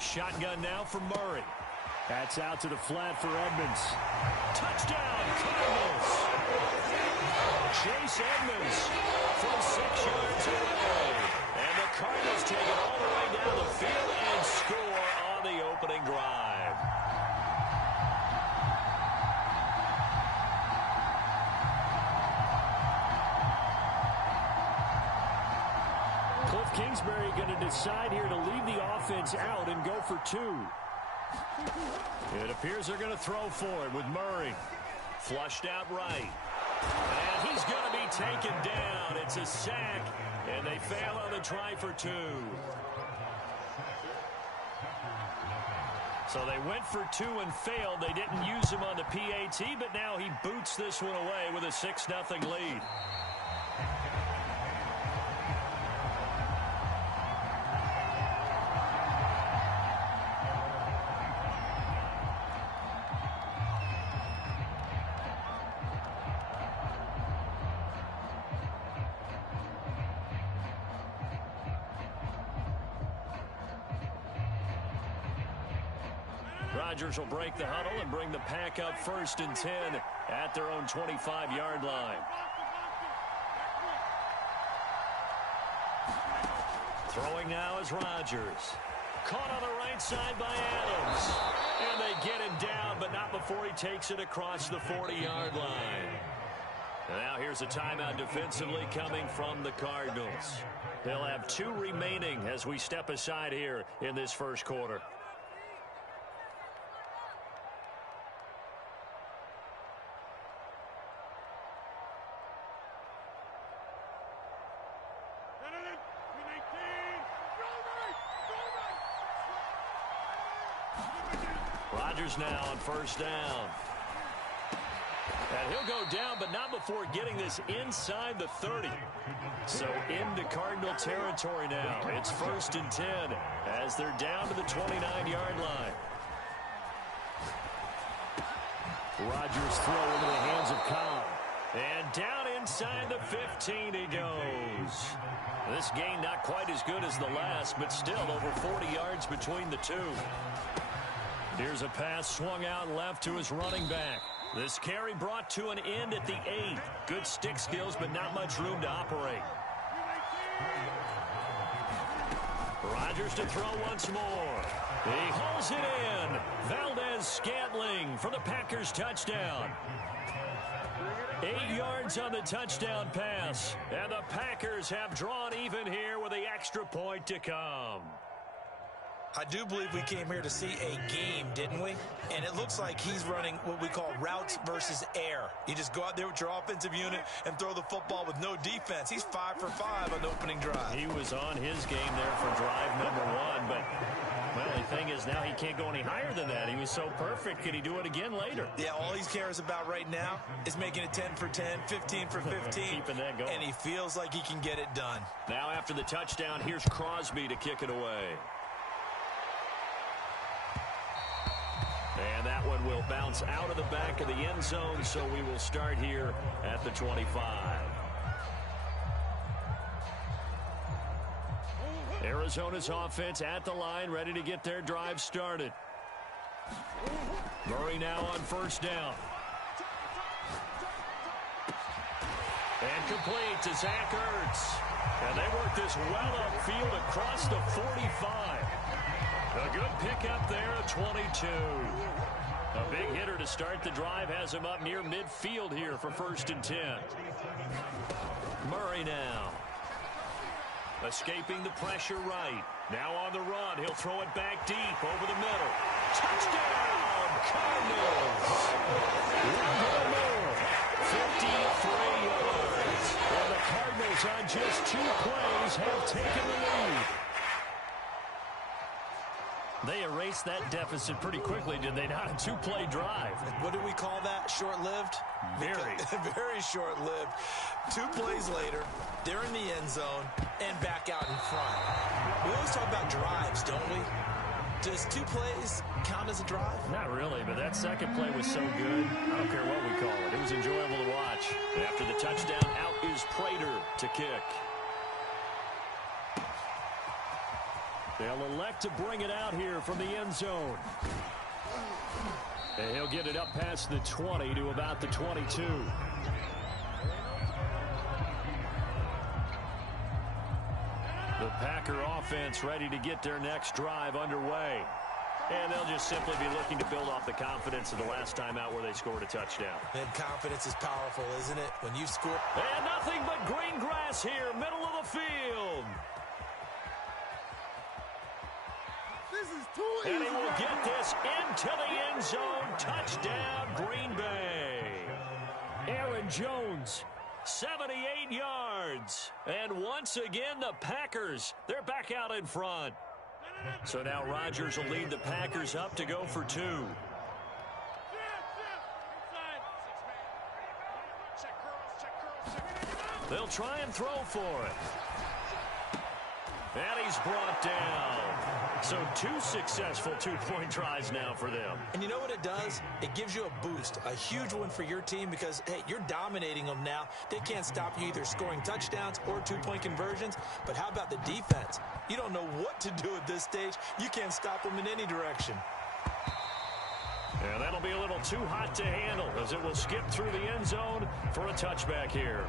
Shotgun now for Murray. That's out to the flat for Edmonds. Touchdown, Cardinals. Chase Edmonds from 6 yards away. And the Cardinals take it all the way down the field and score on the opening drive. Cliff Kingsbury going to decide here to leave the offense out and go for two. It appears they're going to throw for it with Murray. Flushed out right. And he's going to be taken down. It's a sack, and they fail on the try for two. So they went for two and failed. They didn't use him on the PAT, but now he boots this one away with a 6-0 lead. Rodgers will break the huddle and bring the pack up 1st and 10 at their own 25-yard line. Throwing now is Rodgers. Caught on the right side by Adams. And they get him down, but not before he takes it across the 40-yard line. And now here's a timeout defensively coming from the Cardinals. They'll have 2 remaining as we step aside here in this first quarter. Rodgers now on 1st down. And he'll go down, but not before getting this inside the 30. So into Cardinal territory now. It's 1st and 10 as they're down to the 29-yard line. Rodgers throw into the hands of Cobb. And down inside the 15 he goes. This gain not quite as good as the last, but still over 40 yards between the two. Here's a pass swung out left to his running back. This carry brought to an end at the 8. Good stick skills, but not much room to operate. Rodgers to throw once more. He hauls it in. Valdez-Scantling for the Packers touchdown. 8 yards on the touchdown pass. And the Packers have drawn even here with the extra point to come. I do believe we came here to see a game, didn't we? And it looks like he's running what we call routes versus air. You just go out there with your offensive unit and throw the football with no defense. He's 5 for 5 on the opening drive. He was on his game there for drive number 1, but well, the thing is now he can't go any higher than that. He was so perfect. Can he do it again later? Yeah, all he cares about right now is making it 10 for 10, 15 for 15. Keeping that going. And he feels like he can get it done. Now after the touchdown, here's Crosby to kick it away. And that one will bounce out of the back of the end zone, so we will start here at the 25. Arizona's offense at the line, ready to get their drive started. Murray now on 1st down. And complete to Zach Ertz. And they work this well upfield across the 45. A good pickup there at 22. A big hitter to start the drive has him up near midfield here for 1st and 10. Murray now. Escaping the pressure right. Now on the run. He'll throw it back deep over the middle. Touchdown, Cardinals. 53 yards. And the Cardinals on just 2 plays have taken the lead. They erased that deficit pretty quickly, did they not? A 2-play drive. What do we call that? Short-lived? Very. Very short-lived. 2 plays later, they're in the end zone and back out in front. We always talk about drives, don't we? Does 2 plays count as a drive? Not really, but that second play was so good. I don't care what we call it. It was enjoyable to watch. After the touchdown, out is Prater to kick. They'll elect to bring it out here from the end zone. And he'll get it up past the 20 to about the 22. The Packer offense ready to get their next drive underway. And they'll just simply be looking to build off the confidence of the last time out where they scored a touchdown. And confidence is powerful, isn't it? When you score. And nothing but green grass here, middle of the field. This is too easy. And he will get this into the end zone. Touchdown, Green Bay. Aaron Jones, 78 yards. And once again, the Packers, they're back out in front. So now Rodgers will lead the Packers up to go for 2. They'll try and throw for it. And he's brought down. So 2 successful two-point tries now for them. And you know what it does? It gives you a boost, a huge one for your team because, hey, you're dominating them now. They can't stop you either scoring touchdowns or two-point conversions. But how about the defense? You don't know what to do at this stage. You can't stop them in any direction. And that'll be a little too hot to handle as it will skip through the end zone for a touchback here.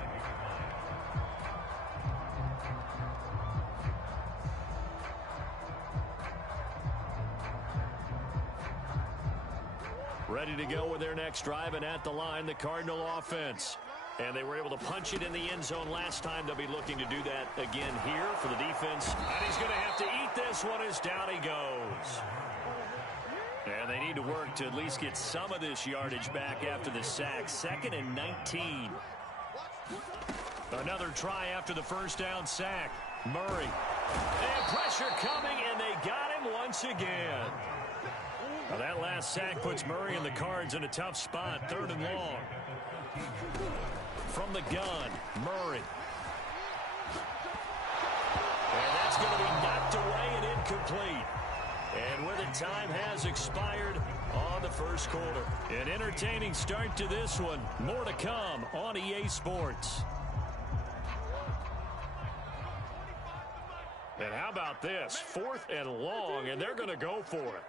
Ready to go with their next drive, and at the line, the Cardinal offense. And they were able to punch it in the end zone last time. They'll be looking to do that again here for the defense. And he's going to have to eat this one as down he goes. And they need to work to at least get some of this yardage back after the sack. 2nd and 19. Another try after the first down sack. Murray. And pressure coming, and they got him once again. Now that last sack puts Murray and the Cards in a tough spot. 3rd and long. From the gun, Murray. And that's going to be knocked away and incomplete. And with it, time has expired on the first quarter. An entertaining start to this one. More to come on EA Sports. And how about this? 4th and long, and they're going to go for it.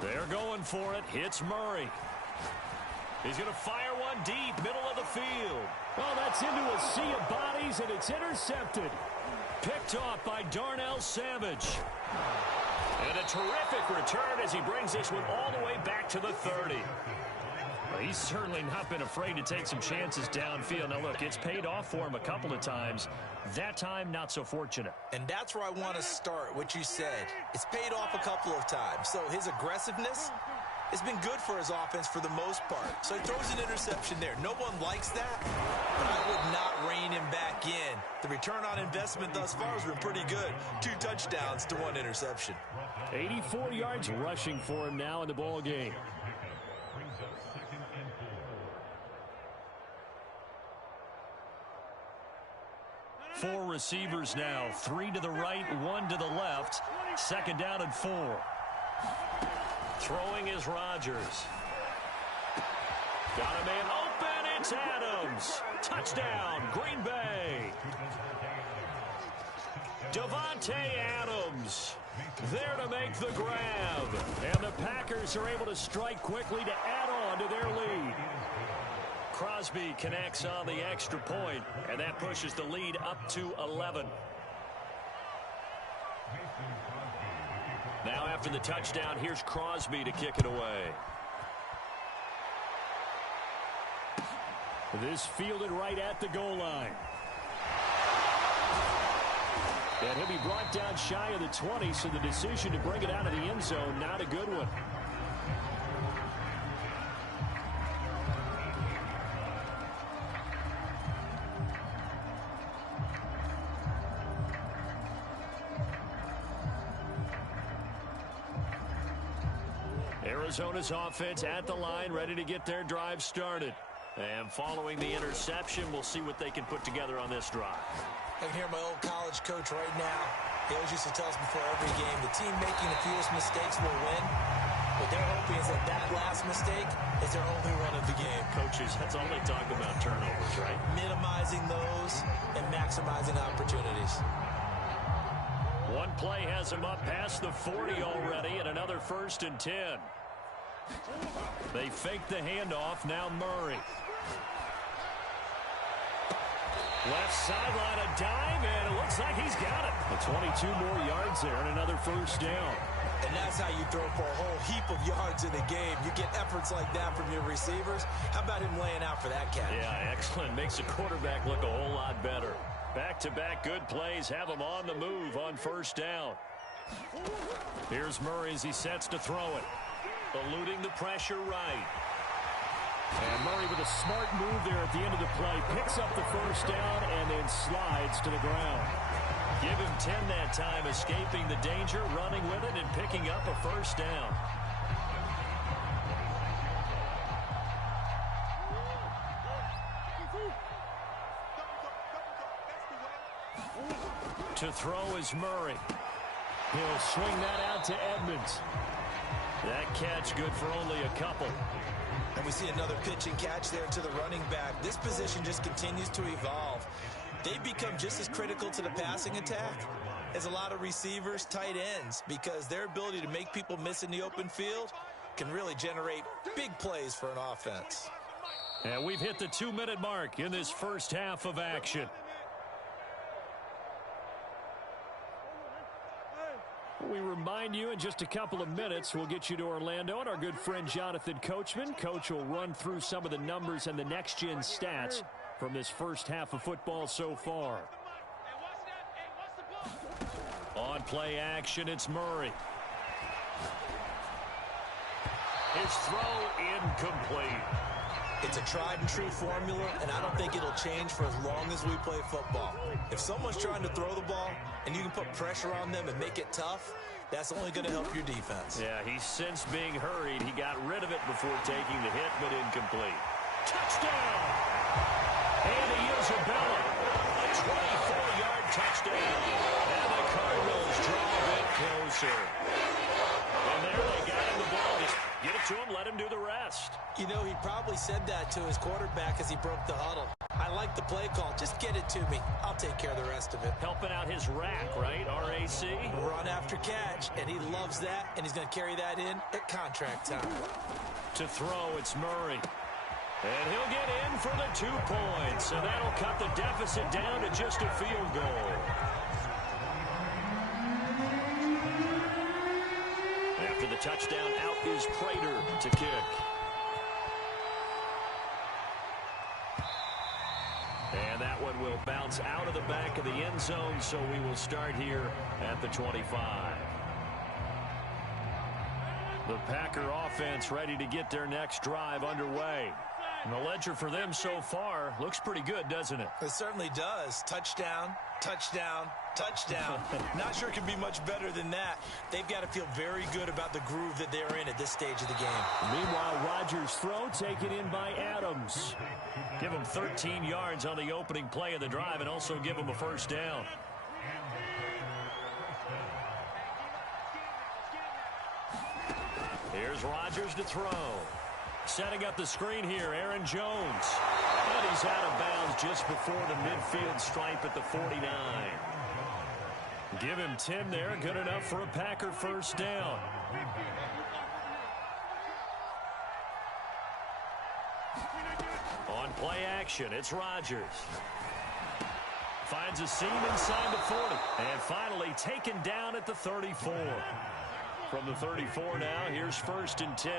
They're going for it. Hits Murray. He's going to fire one deep, middle of the field. Well, that's into a sea of bodies, and it's intercepted. Picked off by Darnell Savage. And a terrific return as he brings this one all the way back to the 30. Well, he's certainly not been afraid to take some chances downfield. Now, look, it's paid off for him a couple of times. That time, not so fortunate. And that's where I want to start, what you said. It's paid off a couple of times. So his aggressiveness has been good for his offense for the most part. So he throws an interception there. No one likes that, but I would not rein him back in. The return on investment thus far has been pretty good. 2 touchdowns to 1 interception. 84 yards rushing for him now in the ball game. Four receivers now, 3 to the right, 1 to the left. 2nd down and 4. Throwing is Rodgers. Got a man open, it's Adams. Touchdown, Green Bay. Davante Adams there to make the grab. And the Packers are able to strike quickly to add on to their lead. Crosby connects on the extra point, and that pushes the lead up to 11. Now after the touchdown, here's Crosby to kick it away. This fielded right at the goal line. And he'll be brought down shy of the 20, so the decision to bring it out of the end zone, not a good one. Arizona's offense at the line, ready to get their drive started. And following the interception, we'll see what they can put together on this drive. I can hear my old college coach right now. He always used to tell us before every game, the team making the fewest mistakes will win. What they're hoping is that that last mistake is their only run of the game. Coach coaches, that's all they talk about, turnovers, right? Minimizing those and maximizing opportunities. One play has him up past the 40 already, and another 1st and 10. They fake the handoff. Now Murray. Left sideline, a dive, and it looks like he's got it. 22 more yards there and another 1st down. And that's how you throw for a whole heap of yards in a game. You get efforts like that from your receivers. How about him laying out for that catch? Yeah, excellent. Makes the quarterback look a whole lot better. Back-to-back good plays have him on the move on 1st down. Here's Murray as he sets to throw it. Eluding the pressure right. And Murray with a smart move there at the end of the play. Picks up the 1st down and then slides to the ground. Give him 10 that time, escaping the danger, running with it, and picking up a 1st down. To throw is Murray. He'll swing that out to Edmonds. That catch good for only a couple. And we see another pitch and catch there to the running back. This position just continues to evolve. They become just as critical to the passing attack as a lot of receivers, tight ends, because their ability to make people miss in the open field can really generate big plays for an offense. And we've hit the 2-minute mark in this first half of action. We remind you in just a couple of minutes we'll get you to Orlando and our good friend Jonathan Coachman. Coach will run through some of the numbers and the next-gen stats from this first half of football so far. On play action, it's Murray. His throw incomplete. It's a tried-and-true formula, and I don't think it'll change for as long as we play football. If someone's trying to throw the ball and you can put pressure on them and make it tough, that's only going to help your defense. Yeah, he's since being hurried. He got rid of it before taking the hit, but incomplete. Touchdown! Andy Isabella, a 24-yard touchdown. And the Cardinals draw a bit closer. And there they got him the ball. Just get it to him, let him do the rest. You know, he probably said that to his quarterback as he broke the huddle. I like the play call. Just get it to me. I'll take care of the rest of it. Helping out his rack, right? RAC. Run after catch, and he loves that, and he's going to carry that in at contract time. To throw, it's Murray. And he'll get in for the 2 points, and that'll cut the deficit down to just a field goal. After the touchdown, out is Prater to kick. And that one will bounce out of the back of the end zone, so we will start here at the 25. The Packer offense ready to get their next drive underway. And the ledger for them so far looks pretty good, doesn't it? It certainly does. Touchdown, touchdown, touchdown. Not sure it can be much better than that. They've got to feel very good about the groove that they're in at this stage of the game. Meanwhile, Rodgers' throw taken in by Adams. Give him 13 yards on the opening play of the drive and also give him a 1st down. Here's Rodgers to throw. Setting up the screen here, Aaron Jones. And he's out of bounds just before the midfield stripe at the 49. Give him 10 there, good enough for a Packer 1st down. On play action, it's Rodgers. Finds a seam inside the 40. And finally taken down at the 34. From the 34 now, here's 1st and 10.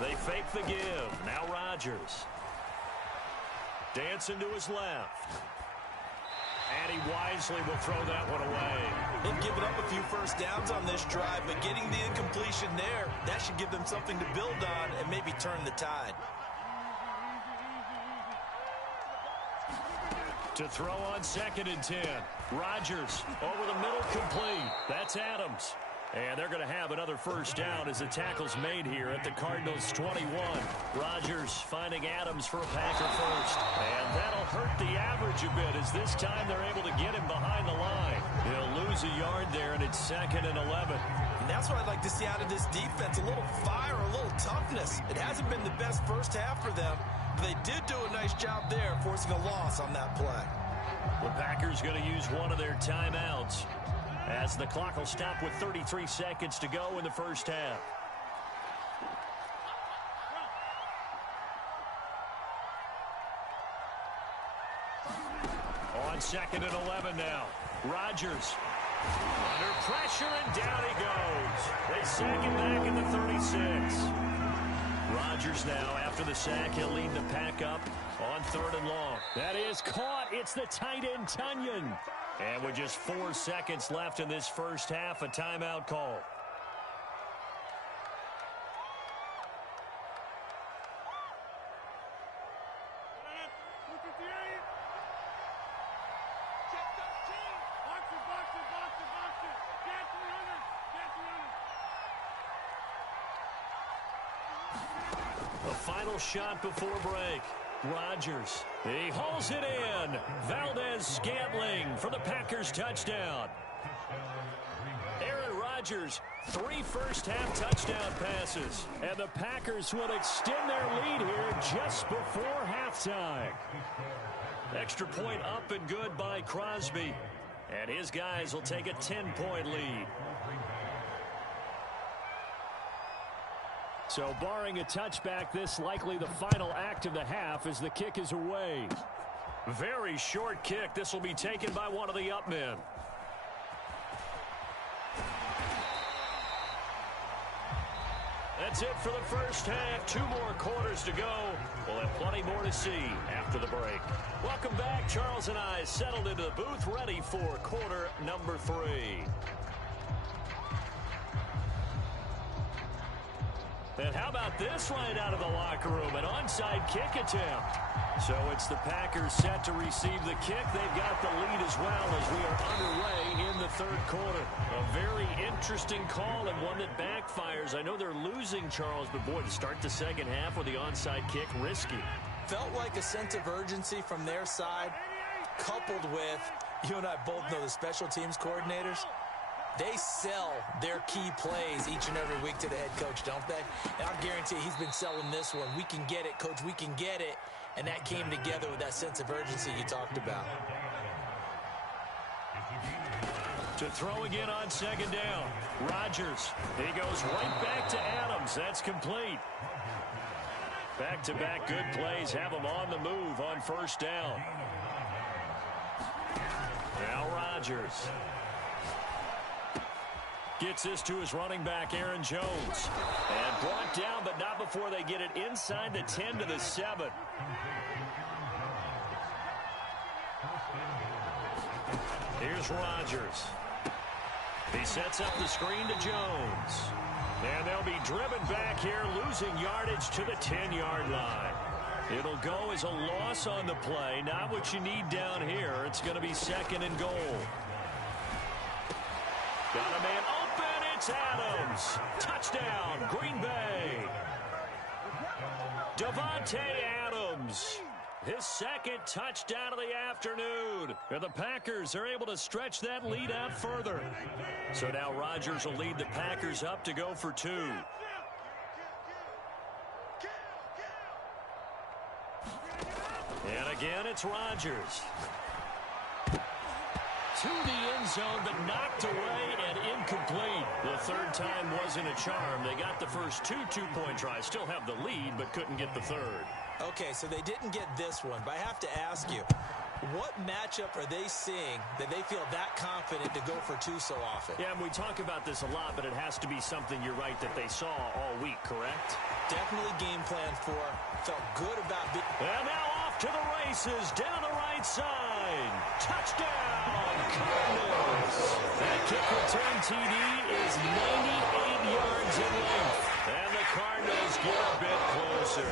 They fake the give. Now Rodgers. Dancing to his left. And he wisely will throw that one away. They've given up a few 1st downs on this drive, but getting the incompletion there, that should give them something to build on and maybe turn the tide. To throw on 2nd and 10. Rodgers over the middle, complete. That's Adams. And they're going to have another first down as the tackle's made here at the Cardinals' 21. Rodgers finding Adams for a Packer first. And that'll hurt the average a bit as this time they're able to get him behind the line. He'll lose a yard there, and it's 2nd and 11. And that's what I'd like to see out of this defense, a little fire, a little toughness. It hasn't been the best first half for them, but they did do a nice job there forcing a loss on that play. The Packers going to use one of their timeouts as the clock will stop with 33 seconds to go in the first half. On 2nd and 11 now. Rodgers under pressure, and down he goes. They sack him back in the 36. Rodgers now, after the sack, he'll lead the pack up on 3rd and long. That is caught. It's the tight end, Tunyon. And with just 4 seconds left in this first half, a timeout call. The final shot before break. Rodgers, he hauls it in. Valdez-Scantling for the Packers touchdown. Aaron Rodgers, 3 first-half touchdown passes. And the Packers will extend their lead here just before halftime. Extra point up and good by Crosby. And his guys will take a 10-point lead. So barring a touchback, this likely the final act of the half as the kick is away. Very short kick. This will be taken by one of the up men. That's it for the first half. 2 more quarters to go. We'll have plenty more to see after the break. Welcome back. Charles and I settled into the booth, ready for quarter number 3. And how about this right out of the locker room? An onside kick attempt. So it's the Packers set to receive the kick. They've got the lead as well as we are underway in the 3rd quarter. A very interesting call and one that backfires. I know they're losing, Charles, but boy, to start the second half with the onside kick, risky. Felt like a sense of urgency from their side, coupled with, you and I both know the special teams coordinators. They sell their key plays each and every week to the head coach, don't they? And I'll guarantee he's been selling this one. We can get it, coach, we can get it. And that came together with that sense of urgency you talked about. To throw again on 2nd down. Rodgers. He goes right back to Adams. That's complete. Back-to-back good plays have him on the move on 1st down. Now Rodgers gets this to his running back, Aaron Jones. And brought down, but not before they get it inside the 10 to the 7. Here's Rodgers. He sets up the screen to Jones. And they'll be driven back here, losing yardage to the 10-yard line. It'll go as a loss on the play. Not what you need down here. It's going to be 2nd and goal. Got a man open. It's Adams. Touchdown, Green Bay. Davante Adams. His 2nd touchdown of the afternoon. And the Packers are able to stretch that lead out further. So now Rodgers will lead the Packers up to go for 2. And again, it's Rodgers. To the end zone, but knocked away and incomplete. The 3rd time wasn't a charm. They got the first 2 two-point tries. Still have the lead, but couldn't get the 3rd. Okay, so they didn't get this one, but I have to ask you, what matchup are they seeing that they feel that confident to go for 2 so often? Yeah, and we talk about this a lot, but it has to be something, you're right, that they saw all week, correct? Definitely game plan for. Felt good about it. And now off to the races, down the right side. Touchdown, Cardinals. That kick return TD is 98 yards in length. And the Cardinals get a bit closer.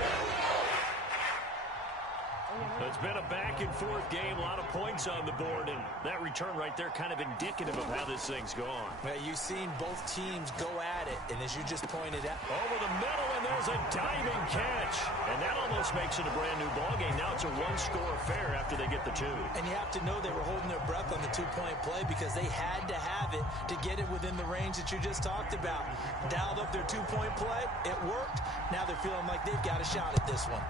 It's been a back-and-forth game, a lot of points on the board, and that return right there kind of indicative of how this thing's gone. Well, you've seen both teams go at it, and as you just pointed out, over the middle, and there's a diving catch. And that almost makes it a brand-new ballgame. Now it's a one-score affair after they get the two. And you have to know they were holding their breath on the two-point play because they had to have it to get it within the range that you just talked about. Dialed up their two-point play. It worked. Now they're feeling like they've got a shot at this one.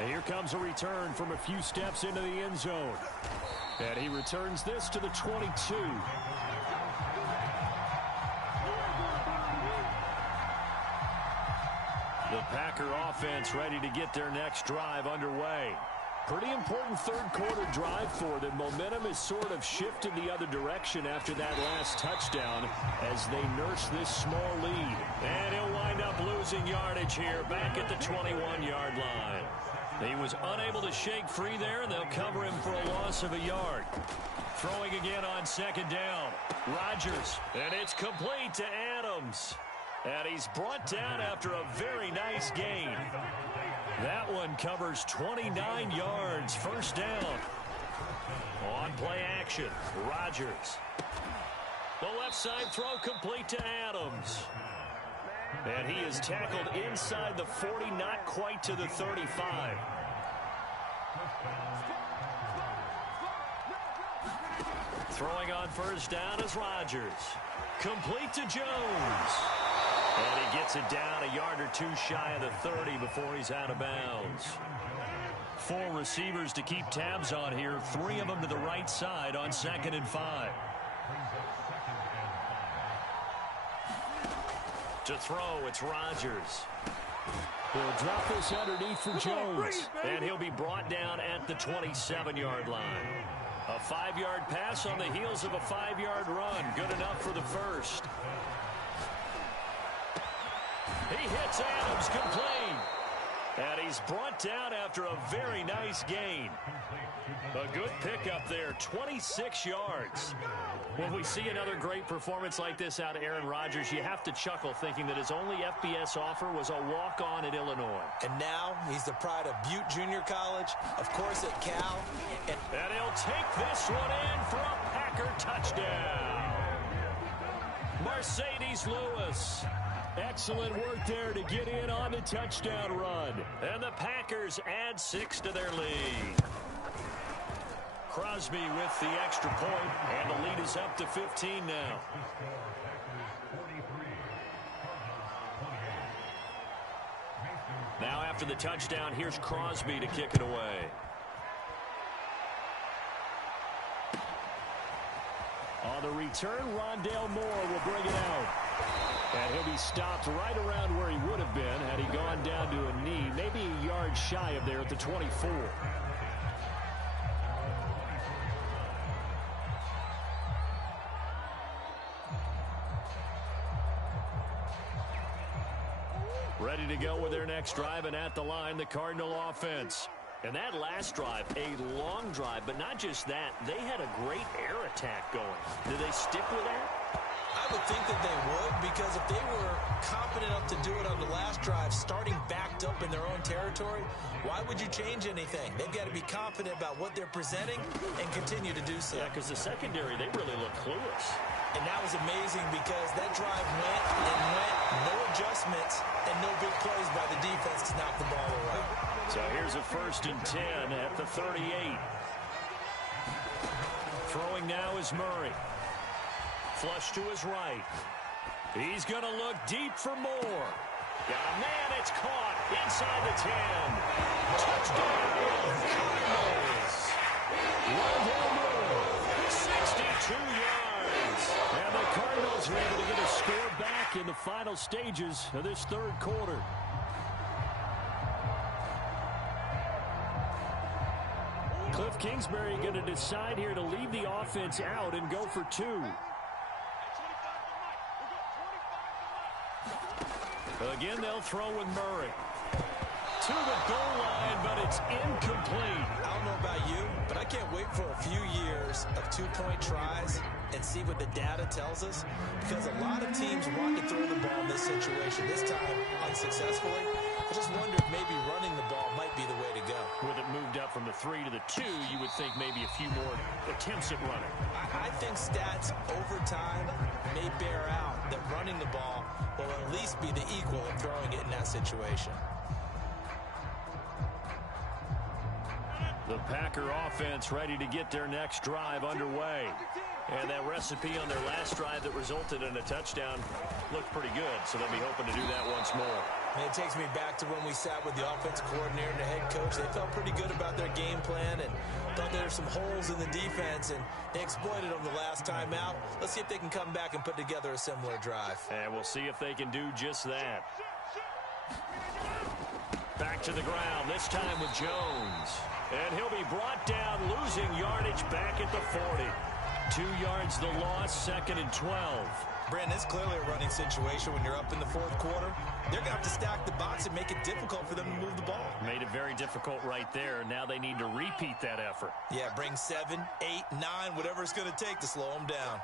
And here comes a return from a few steps into the end zone. And he returns this to the 22. The Packer offense ready to get their next drive underway. Pretty important third-quarter drive for them. Momentum has sort of shifted the other direction after that last touchdown as they nurse this small lead. And he'll wind up losing yardage here back at the 21-yard line. He was unable to shake free there, and they'll cover him for a loss of a yard. Throwing again on second down. Rodgers, and it's complete to Adams. And he's brought down after a very nice gain. That one covers 29 yards, first down. On play action, Rodgers. The left side throw complete to Adams. And he is tackled inside the 40, not quite to the 35. Throwing on first down is Rodgers. Complete to Jones. And he gets it down a yard or two shy of the 30 before he's out of bounds. 4 receivers to keep tabs on here. 3 of them to the right side on 2nd and 5. To throw, it's Rodgers. He'll drop this underneath for Jones. And he'll be brought down at the 27-yard line. A 5-yard pass on the heels of a 5-yard run. Good enough for the first. He hits Adams complete. And he's brought down after a very nice gain. A good pickup there, 26 yards. When we see another great performance like this out of Aaron Rodgers, you have to chuckle thinking that his only FBS offer was a walk-on at Illinois. And now he's the pride of Butte Junior College, of course at Cal. And he'll take this one in for a Packer touchdown. Mercedes Lewis. Excellent work there to get in on the touchdown run. And the Packers add 6 to their lead. Crosby with the extra point, and the lead is up to 15 now. Now after the touchdown, here's Crosby to kick it away. On the return, Rondale Moore will bring it out. And he'll be stopped right around where he would have been had he gone down to a knee, maybe a yard shy of there at the 24. Ready to go with their next drive, and at the line, the Cardinal offense. And that last drive, a long drive, but not just that. They had a great air attack going. Do they stick with that? I would think that they would, because if they were confident enough to do it on the last drive, starting backed up in their own territory, why would you change anything? They've got to be confident about what they're presenting and continue to do so. Yeah, because the secondary, they really look clueless. And that was amazing because that drive went and went, no adjustments, and no big plays by the defense to knock the ball away. So here's a 1st and 10 at the 38. Throwing now is Murray. Flush to his right. He's going to look deep for Moore. Got a man, it's caught inside the 10. Touchdown, Cardinals. Rondale Moore, 62 yards. And the Cardinals are able to get a score back in the final stages of this 3rd quarter. Cliff Kingsbury going to decide here to leave the offense out and go for 2. Again, they'll throw with Murray. To the goal line, but it's incomplete. I don't know about you, but I can't wait for a few years use of two-point tries and see what the data tells us? Because a lot of teams want to throw the ball in this situation, this time unsuccessfully. I just wonder if maybe running the ball might be the way to go. With it moved up from the 3 to the 2, you would think maybe a few more attempts at running. I think stats over time may bear out that running the ball will at least be the equal of throwing it in that situation. The Packer offense ready to get their next drive underway. And that recipe on their last drive that resulted in a touchdown looked pretty good, so they'll be hoping to do that once more. And it takes me back to when we sat with the offensive coordinator and the head coach. They felt pretty good about their game plan and thought there were some holes in the defense, and they exploited them the last time out. Let's see if they can come back and put together a similar drive. And we'll see if they can do just that. Back to the ground, this time with Jones. And he'll be brought down, losing yardage back at the 40. 2 yards the loss, 2nd and 12. Brandon, it's clearly a running situation when you're up in the 4th quarter. They're going to have to stack the box and make it difficult for them to move the ball. Made it very difficult right there. Now they need to repeat that effort. Yeah, bring 7, 8, 9, whatever it's going to take to slow them down.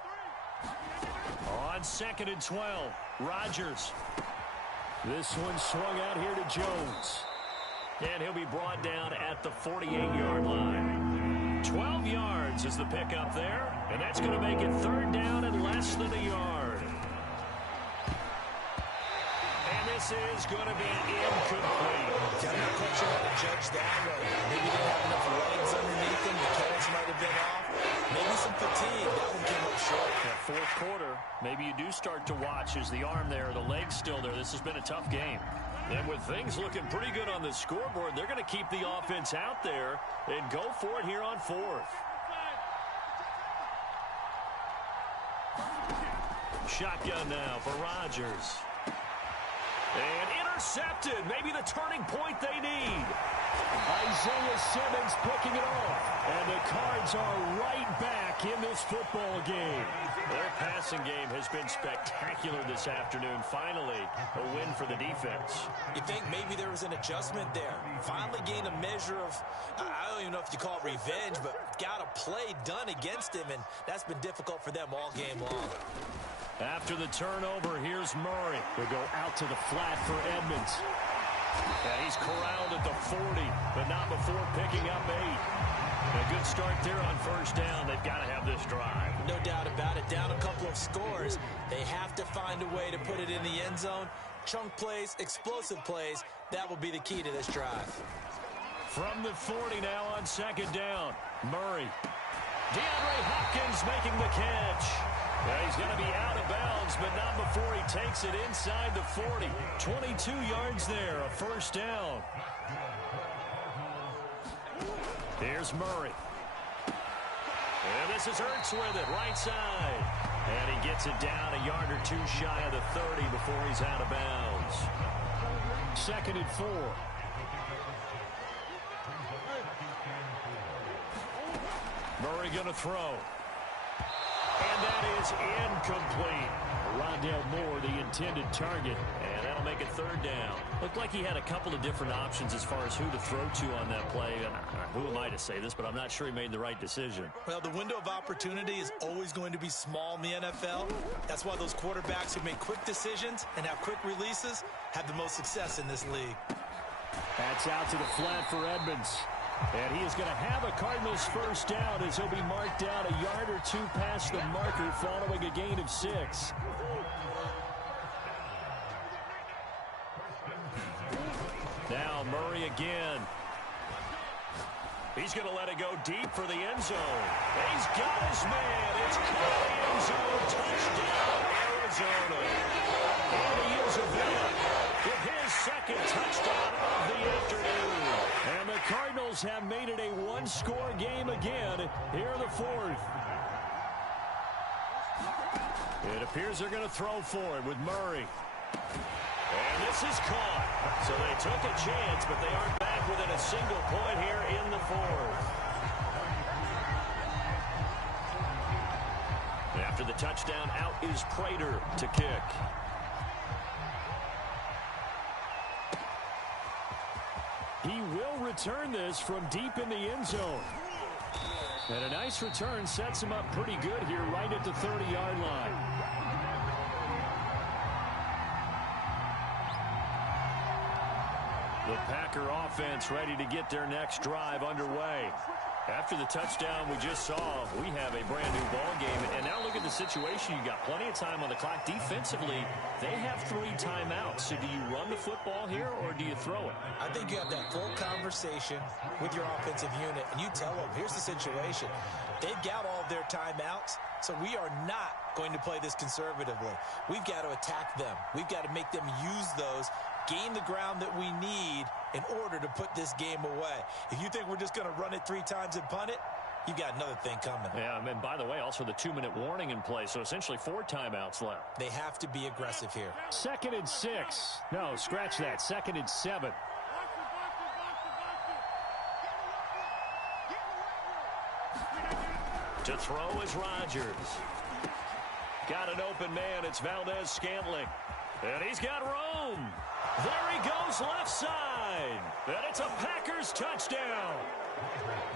On 2nd and 12, Rodgers. This one swung out here to Jones. And he'll be brought down at the 48-yard line. 12 yards is the pickup there, and that's going to make it 3rd down and less than a yard. And this is going to be incomplete. I'm not quite sure how to judge that one. Maybe they didn't have enough legs underneath them. The mechanics might have been off. Maybe some fatigue. That one came up short. That 4th quarter, maybe you do start to watch as the arm there, the leg's still there. This has been a tough game. And with things looking pretty good on the scoreboard, they're going to keep the offense out there and go for it here on 4th. Shotgun now for Rodgers. And intercepted. Maybe the turning point they need. Isaiah Simmons picking it off. And the Cards are right back in this football game. Their passing game has been spectacular this afternoon. Finally, a win for the defense. You think maybe there was an adjustment there. Finally gained a measure of, I don't even know if you call it revenge, but got a play done against him, and that's been difficult for them all game long. After the turnover, here's Murray. They go out to the flat for Edmonds. And he's corralled at the 40, but not before picking up 8. A good start there on 1st down. They've got to have this drive. No doubt about it. Down a couple of scores. They have to find a way to put it in the end zone. Chunk plays, explosive plays. That will be the key to this drive. From the 40 now on 2nd down. Murray. DeAndre Hopkins making the catch. Yeah, he's going to be out of bounds, but not before he takes it inside the 40. 22 yards there, a 1st down. Here's Murray. And this is Ertz with it, right side. And he gets it down a yard or 2 shy of the 30 before he's out of bounds. 2nd and 4. Murray going to throw. And that is incomplete. Rondale Moore, the intended target. And that'll make it 3rd down. Looked like he had a couple of different options as far as who to throw to on that play. And who am I to say this, but I'm not sure he made the right decision. Well, the window of opportunity is always going to be small in the NFL. That's why those quarterbacks who make quick decisions and have quick releases have the most success in this league. That's out to the flat for Edmonds. And he is going to have a Cardinals 1st down as he'll be marked down a yard or 2 past the marker following a gain of 6. Now Murray again. He's going to let it go deep for the end zone. He's got his man. It's caught the end zone. Touchdown, Arizona. Andy Isabella with his 2nd touchdown of the afternoon. And the Cardinals have made it a 1-score game again here in the 4th. It appears they're going to throw for it with Murray. And this is caught. So they took a chance, but they aren't back within a single point here in the 4th. After the touchdown, out is Prater to kick. He will return this from deep in the end zone. And a nice return sets him up pretty good here right at the 30-yard line. The Packer offense ready to get their next drive underway. After the touchdown we just saw, we have a brand new ball game. And now look at the situation. You got plenty of time on the clock. Defensively, they have 3 timeouts. So do you run the football here or do you throw it? I think you have that full conversation with your offensive unit, and you tell them, here's the situation. They've got all of their timeouts, so we are not going to play this conservatively. We've got to attack them. We've got to make them use those, gain the ground that we need in order to put this game away. If you think we're just going to run it 3 times and punt it, you've got another thing coming. Yeah, and by the way, also the 2-minute warning in play, so essentially 4 timeouts left. They have to be aggressive here. 2nd and 6. No, scratch that. 2nd and 7. To throw is Rodgers. Got an open man. It's Valdez-Scantling. And he's got room. There he goes left side. And it's a Packers touchdown.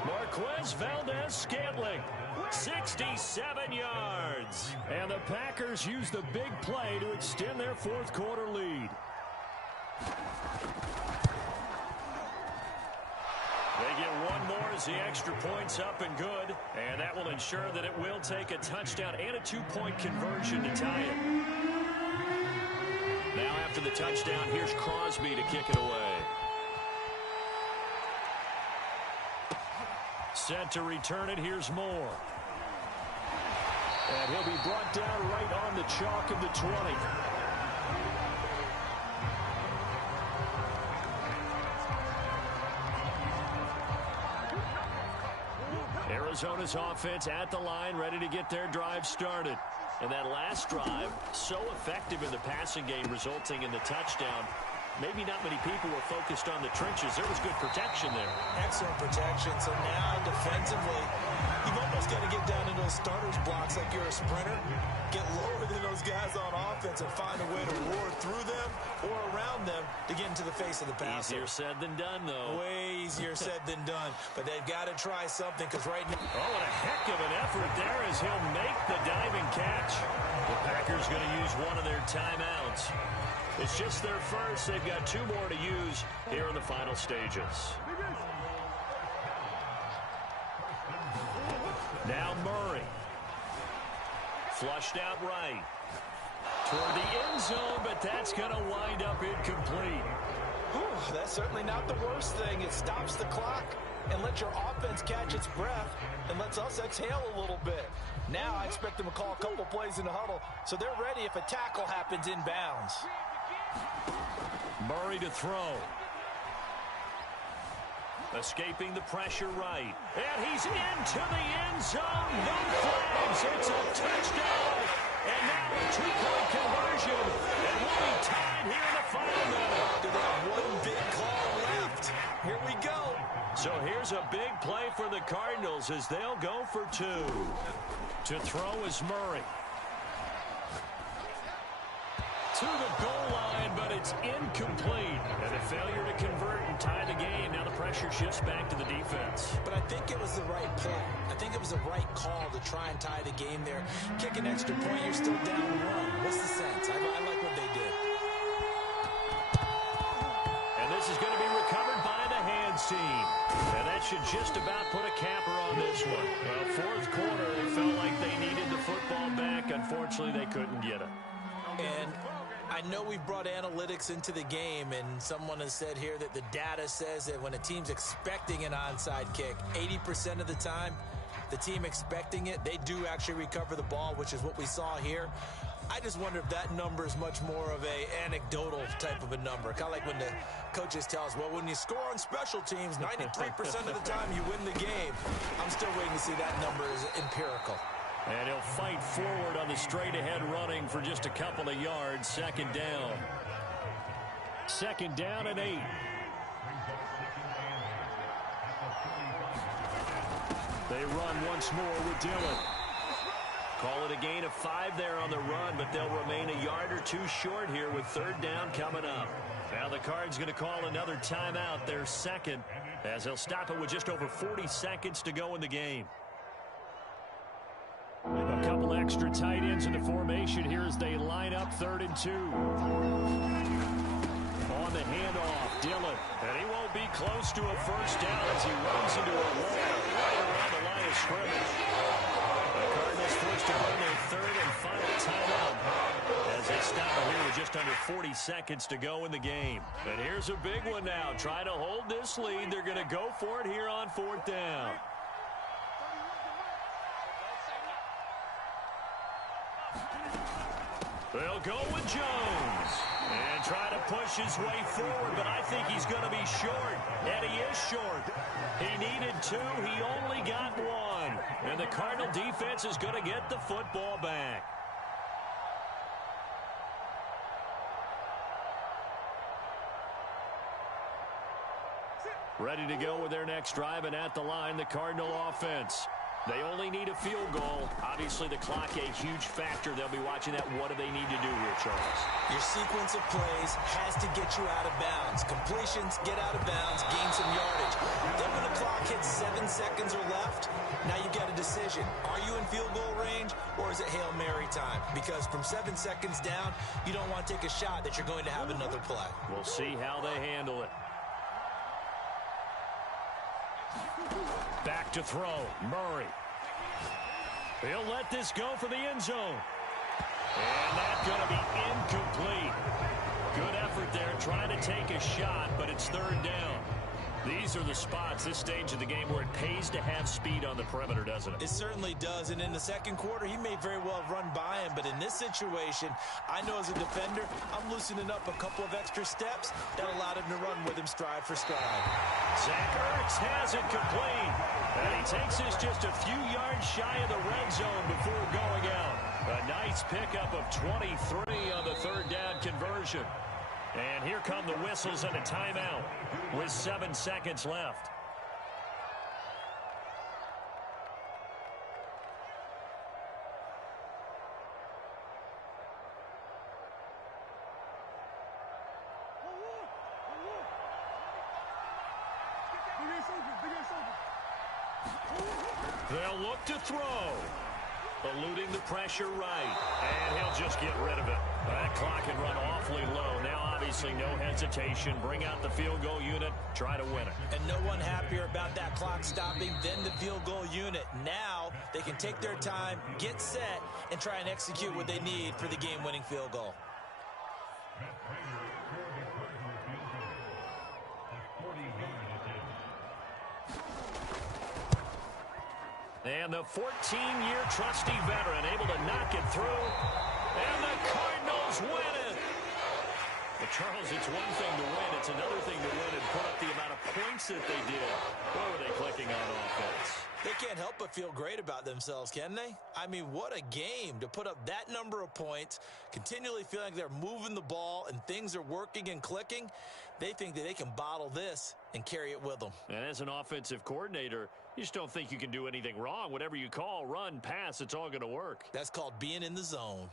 Marquez Valdez-Scantling, 67 yards. And the Packers use the big play to extend their 4th quarter lead. They get one more as the extra point's up and good. And that will ensure that it will take a touchdown and a 2-point conversion to tie it. Now after the touchdown, here's Crosby to kick it away. Set to return it, here's Moore. And he'll be brought down right on the chalk of the 20. Arizona's offense at the line, ready to get their drive started. And that last drive, so effective in the passing game, resulting in the touchdown. Maybe not many people were focused on the trenches. There was good protection there. Excellent protection. So now defensively, you've almost got to get down into those starters blocks like you're a sprinter. Get lower than those guys on offense and find a way to roar through them or around them to get into the face of the passer. Easier said than done, though. Way easier said than done. But they've got to try something because right now... Oh, and a heck of an effort there as he'll make the diving catch. The Packers going to use one of their timeouts. It's just their first. They've got 2 more to use here in the final stages. Now Murray. Flushed out right. Toward the end zone, but that's going to wind up incomplete. Whew, that's certainly not the worst thing. It stops the clock and lets your offense catch its breath and lets us exhale a little bit. Now I expect them to call a couple plays in the huddle, so they're ready if a tackle happens inbounds. Murray to throw. Escaping the pressure right. And he's into the end zone. No flags. It's a touchdown. And now a 2-point conversion. And we'll be tied here in the final minute. Do they have one big call left? Here we go. So here's a big play for the Cardinals as they'll go for 2. To throw is Murray. To the goal line, but it's incomplete. And a failure to convert and tie the game. Now the pressure shifts back to the defense. But I think it was the right play. I think it was the right call to try and tie the game there. Kick an extra point, you're still down 1. What's the sense? I like what they did. And this is going to be recovered by the hands team. And that should just about put a capper on this one. Well, 4th quarter, they felt like they needed the football back. Unfortunately, they couldn't get it. And I know we've brought analytics into the game, and someone has said here that the data says that when a team's expecting an onside kick, 80% of the time, the team expecting it, they do actually recover the ball, which is what we saw here. I just wonder if that number is much more of a anecdotal type of a number. Kind of like when the coaches tell us, well, when you score on special teams, 93% of the time you win the game. I'm still waiting to see that number is empirical. And he'll fight forward on the straight-ahead running for just a couple of yards. 2nd down. 2nd down and 8. They run once more with Dillon. Call it a gain of 5 there on the run, but they'll remain a yard or 2 short here with 3rd down coming up. Now the Cards going to call another timeout, their 2nd, as they'll stop it with just over 40 seconds to go in the game. couple extra tight ends in the formation here as they line up 3rd and 2. On the handoff, Dillon. And he won't be close to a first down as he runs into a wall right around the line of scrimmage. The Cardinals forced to run their 3rd and final timeout as they stop here with just under 40 seconds to go in the game. And here's a big one now. Trying to hold this lead. They're going to go for it here on 4th down. They'll go with Jones and try to push his way forward, but I think he's going to be short, and he is short. He needed 2. He only got 1, and the Cardinal defense is going to get the football back. Ready to go with their next drive, and at the line, the Cardinal offense. They only need a field goal. Obviously, the clock a huge factor. They'll be watching that. What do they need to do here, Charles? Your sequence of plays has to get you out of bounds. Completions, get out of bounds, gain some yardage. Then when the clock hits 7 seconds or left, now you got a decision. Are you in field goal range, or is it Hail Mary time? Because from 7 seconds down, you don't want to take a shot that you're going to have another play. We'll see how they handle it. Back to throw, Murray. He'll let this go for the end zone. And that's going to be incomplete. Good effort there, trying to take a shot, but it's 3rd down. These are the spots, this stage of the game, where it pays to have speed on the perimeter, doesn't it? It certainly does, and in the second quarter, he may very well have run by him, but in this situation, I know as a defender, I'm loosening up a couple of extra steps that allowed him to run with him stride for stride. Zach Ertz has it complete, and he takes this just a few yards shy of the red zone before going out. A nice pickup of 23 on the 3rd down conversion. And here come the whistles and a timeout with 7 seconds left. They'll look to throw. Eluding the pressure right. And he'll just get rid of it. That clock can run awfully low. Now, obviously, no hesitation. Bring out the field goal unit. Try to win it. And no one happier about that clock stopping than the field goal unit. Now, they can take their time, get set, and try and execute what they need for the game-winning field goal. And the 14-year trusty veteran able to knock it through. And the Cardinals win it. But Charles, it's one thing to win. It's another thing to win and put up the amount of points that they did. What were they clicking on offense? They can't help but feel great about themselves, can they? I mean, what a game to put up that number of points, continually feeling like they're moving the ball and things are working and clicking. They think that they can bottle this and carry it with them. And as an offensive coordinator, you just don't think you can do anything wrong. Whatever you call, run, pass, it's all going to work. That's called being in the zone.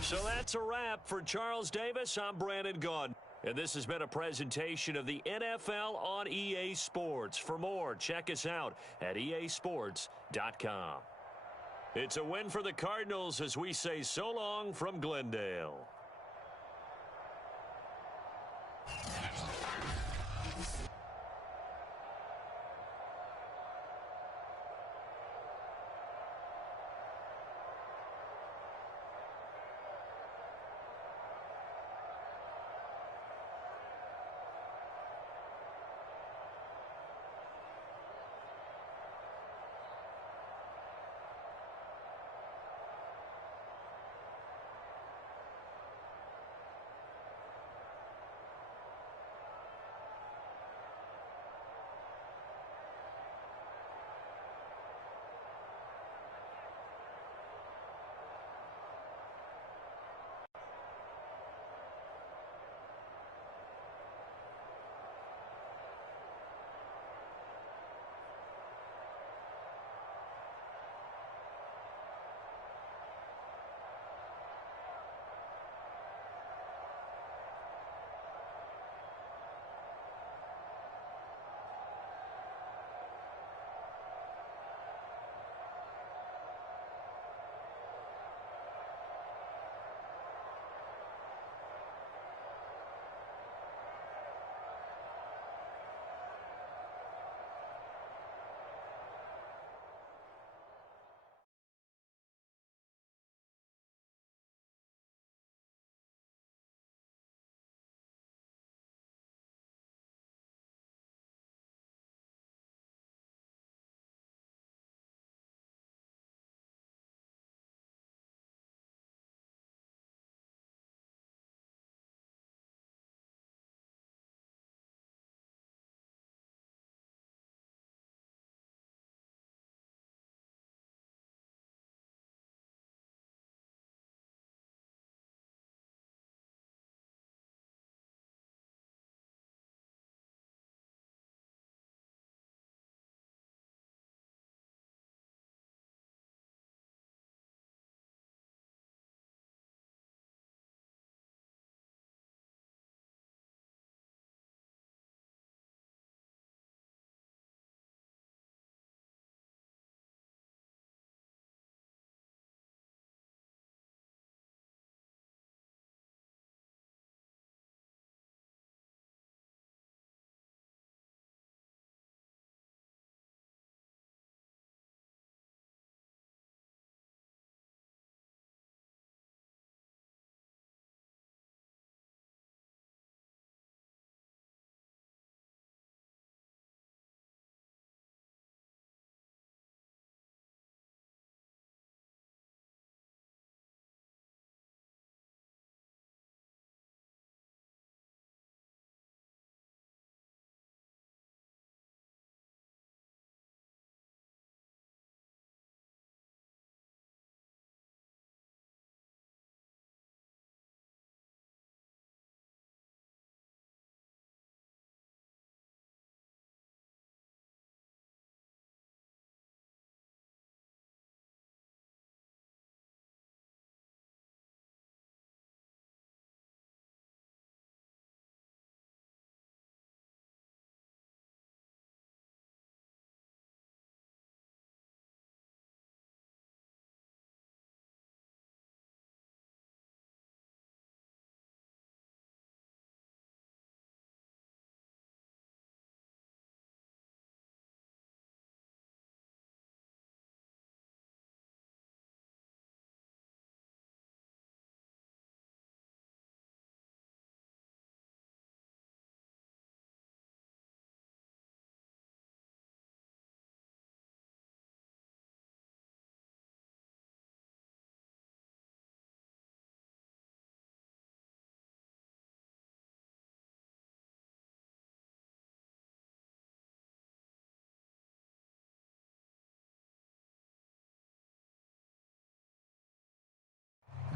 So that's a wrap for Charles Davis. I'm Brandon Gaudin. And this has been a presentation of the NFL on EA Sports. For more, check us out at easports.com. It's a win for the Cardinals as we say so long from Glendale.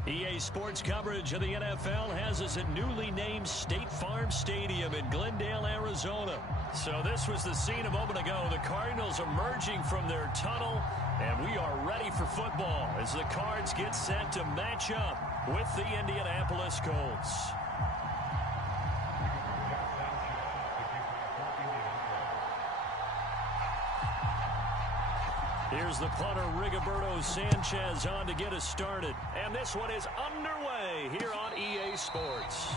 EA Sports coverage of the NFL has us at newly named State Farm Stadium in Glendale, Arizona. So this was the scene a moment ago. The Cardinals emerging from their tunnel, and we are ready for football as the Cards get set to match up with the Indianapolis Colts. Here's the punter, Rigoberto Sanchez, on to get us started. And this one is underway here on EA Sports.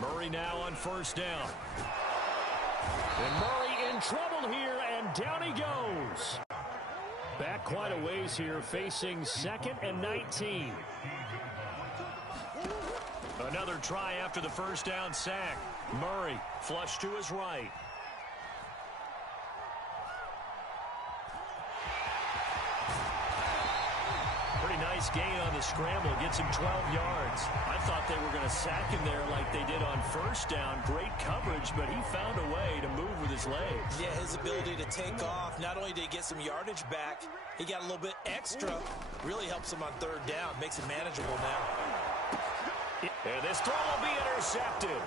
Murray now on first down. And Murray in trouble here, and down he goes. Back quite a ways here, facing 2nd and 19. Another try after the first down sack. Murray flush to his right. Nice gain on the scramble, gets him 12 yards. I thought they were going to sack him there like they did on first down. Great coverage, but he found a way to move with his legs. Yeah, his ability to take off, not only did he get some yardage back, he got a little bit extra. Really helps him on third down, makes it manageable now. And this throw will be intercepted.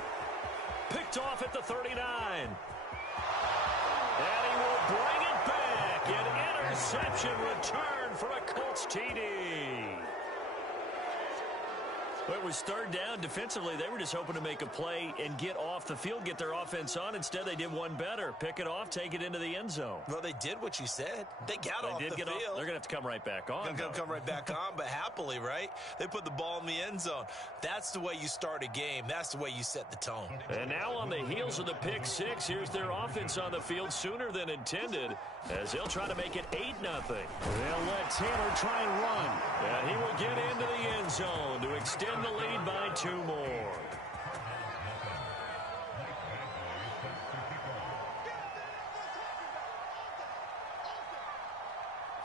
Picked off at the 39. And he will bring it back. An interception return for a Colts TD. It was third down. Defensively, they were just hoping to make a play and get off the field, get their offense on. Instead, they did one better. Pick it off, take it into the end zone. Well, they did what you said. They got off the field. They're going to have to come right back on. They're going to come right back on, but happily, right? They put the ball in the end zone. That's the way you start a game. That's the way you set the tone. And now on the heels of the pick six, here's their offense on the field sooner than intended as they'll try to make it 8-0. They'll let Taylor try and run. And he will get into the end zone to extend the lead by 2 more.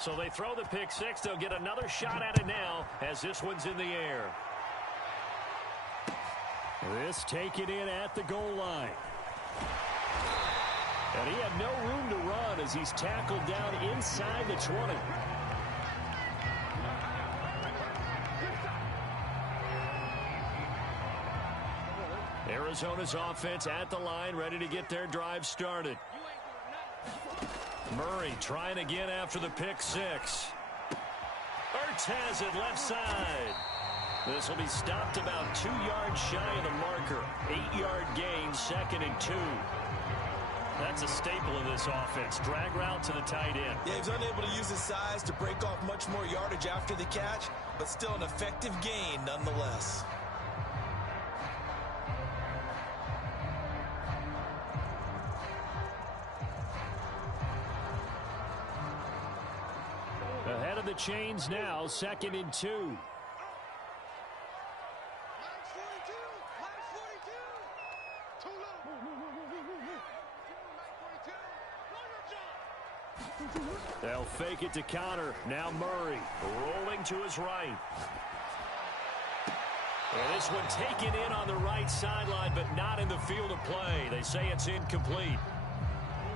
So they throw the pick six. They'll get another shot at it now as this one's in the air. This taken in at the goal line. And he had no room to run as he's tackled down inside the 20. Arizona's offense at the line, ready to get their drive started. Murray trying again after the pick six. Ertz has it left side. This will be stopped about 2 yards shy of the marker. 8-yard gain, 2nd and 2. That's a staple of this offense. Drag route to the tight end. Yeah, he's unable to use his size to break off much more yardage after the catch, but still an effective gain nonetheless. Ahead of the chains now, 2nd and 2. They'll fake it to counter. Now Murray rolling to his right. And this one taken in on the right sideline, but not in the field of play. They say it's incomplete.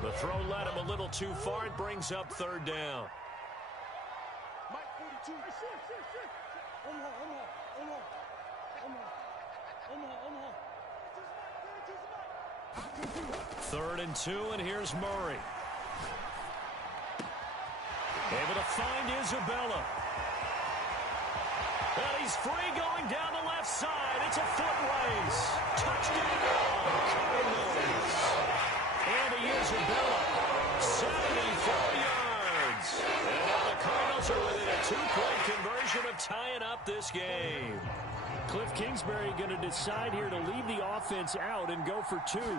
The throw led him a little too far. It brings up 3rd down. Third and 2, and here's Murray. Able to find Isabella. And he's free going down the left side. It's a foot race. Touchdown, Cardinals. Andy Isabella, 74 yards. And now the Cardinals are within a two-point conversion of tying up this game. Cliff Kingsbury going to decide here to leave the offense out and go for two.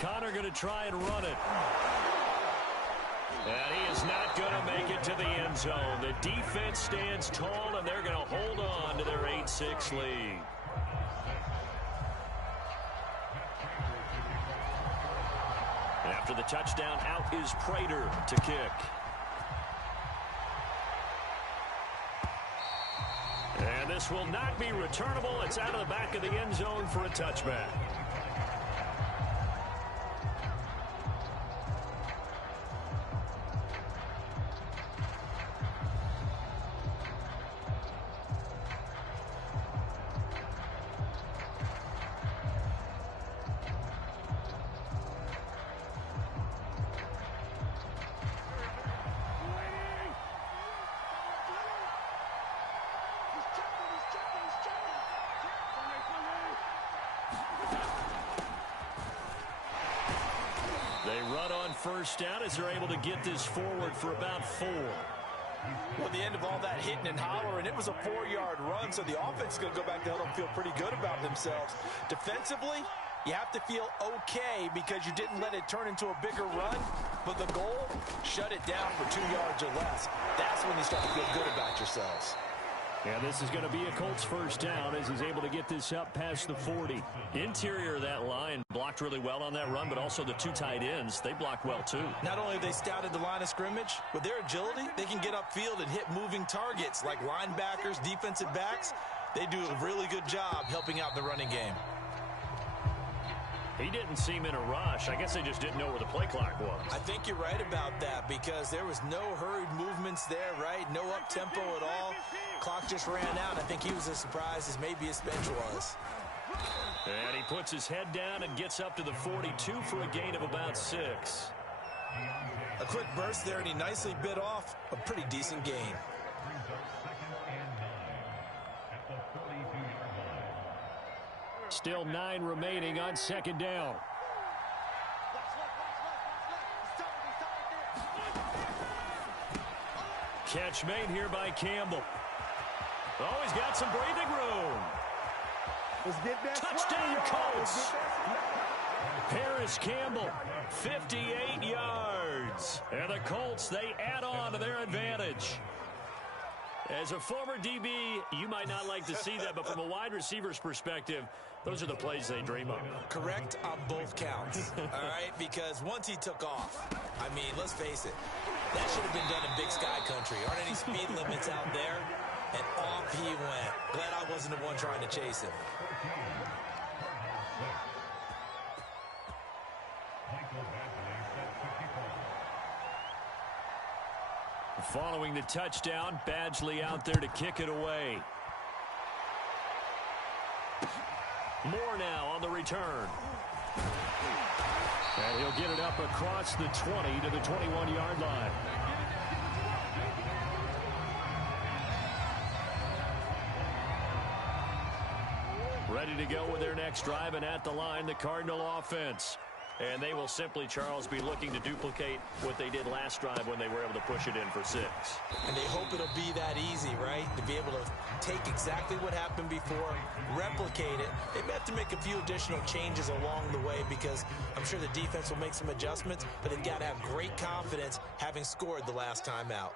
Connor going to try and run it. And he is not going to make it to the end zone. The defense stands tall, and they're going to hold on to their 8-6 lead. After the touchdown, out is Prater to kick. And this will not be returnable. It's out of the back of the end zone for a touchback. They run on first down as they're able to get this forward for about 4. Well, the end of all that hitting and hollering, it was a 4-yard run, so the offense is going to go back to huddle and feel pretty good about themselves. Defensively, you have to feel okay because you didn't let it turn into a bigger run, but the goal, shut it down for 2 yards or less. That's when you start to feel good about yourselves. Yeah, this is going to be a Colts first down as he's able to get this up past the 40. Interior of that line blocked really well on that run, but also the 2 tight ends, they blocked well too. Not only have they scouted the line of scrimmage, with their agility, they can get upfield and hit moving targets like linebackers, defensive backs. They do a really good job helping out the running game. He didn't seem in a rush. I guess they just didn't know where the play clock was. I think you're right about that because there was no hurried movements there, right? No up-tempo at all. Clock just ran out. I think he was as surprised as maybe his bench was. And he puts his head down and gets up to the 42 for a gain of about 6. A quick burst there, and he nicely bit off a pretty decent gain. Still 9 remaining on second down. Catch made here by Campbell. Oh, he's got some breathing room. Touchdown, Colts. Paris Campbell, 58 yards. And the Colts, they add on to their advantage. As a former DB, you might not like to see that, but from a wide receiver's perspective, those are the plays they dream of. Correct on both counts, all right? Because once he took off, I mean, let's face it, that should have been done in Big Sky Country. Aren't any speed limits out there? And off he went. Glad I wasn't the one trying to chase him. Following the touchdown, Badgley out there to kick it away. Moore now on the return. And he'll get it up across the 20 to the 21-yard line. Ready to go with their next drive, and at the line, the Cardinal offense. And they will simply, Charles, be looking to duplicate what they did last drive when they were able to push it in for 6. And they hope it'll be that easy, right? To be able to take exactly what happened before, replicate it. They may have to make a few additional changes along the way because I'm sure the defense will make some adjustments, but they've got to have great confidence having scored the last time out.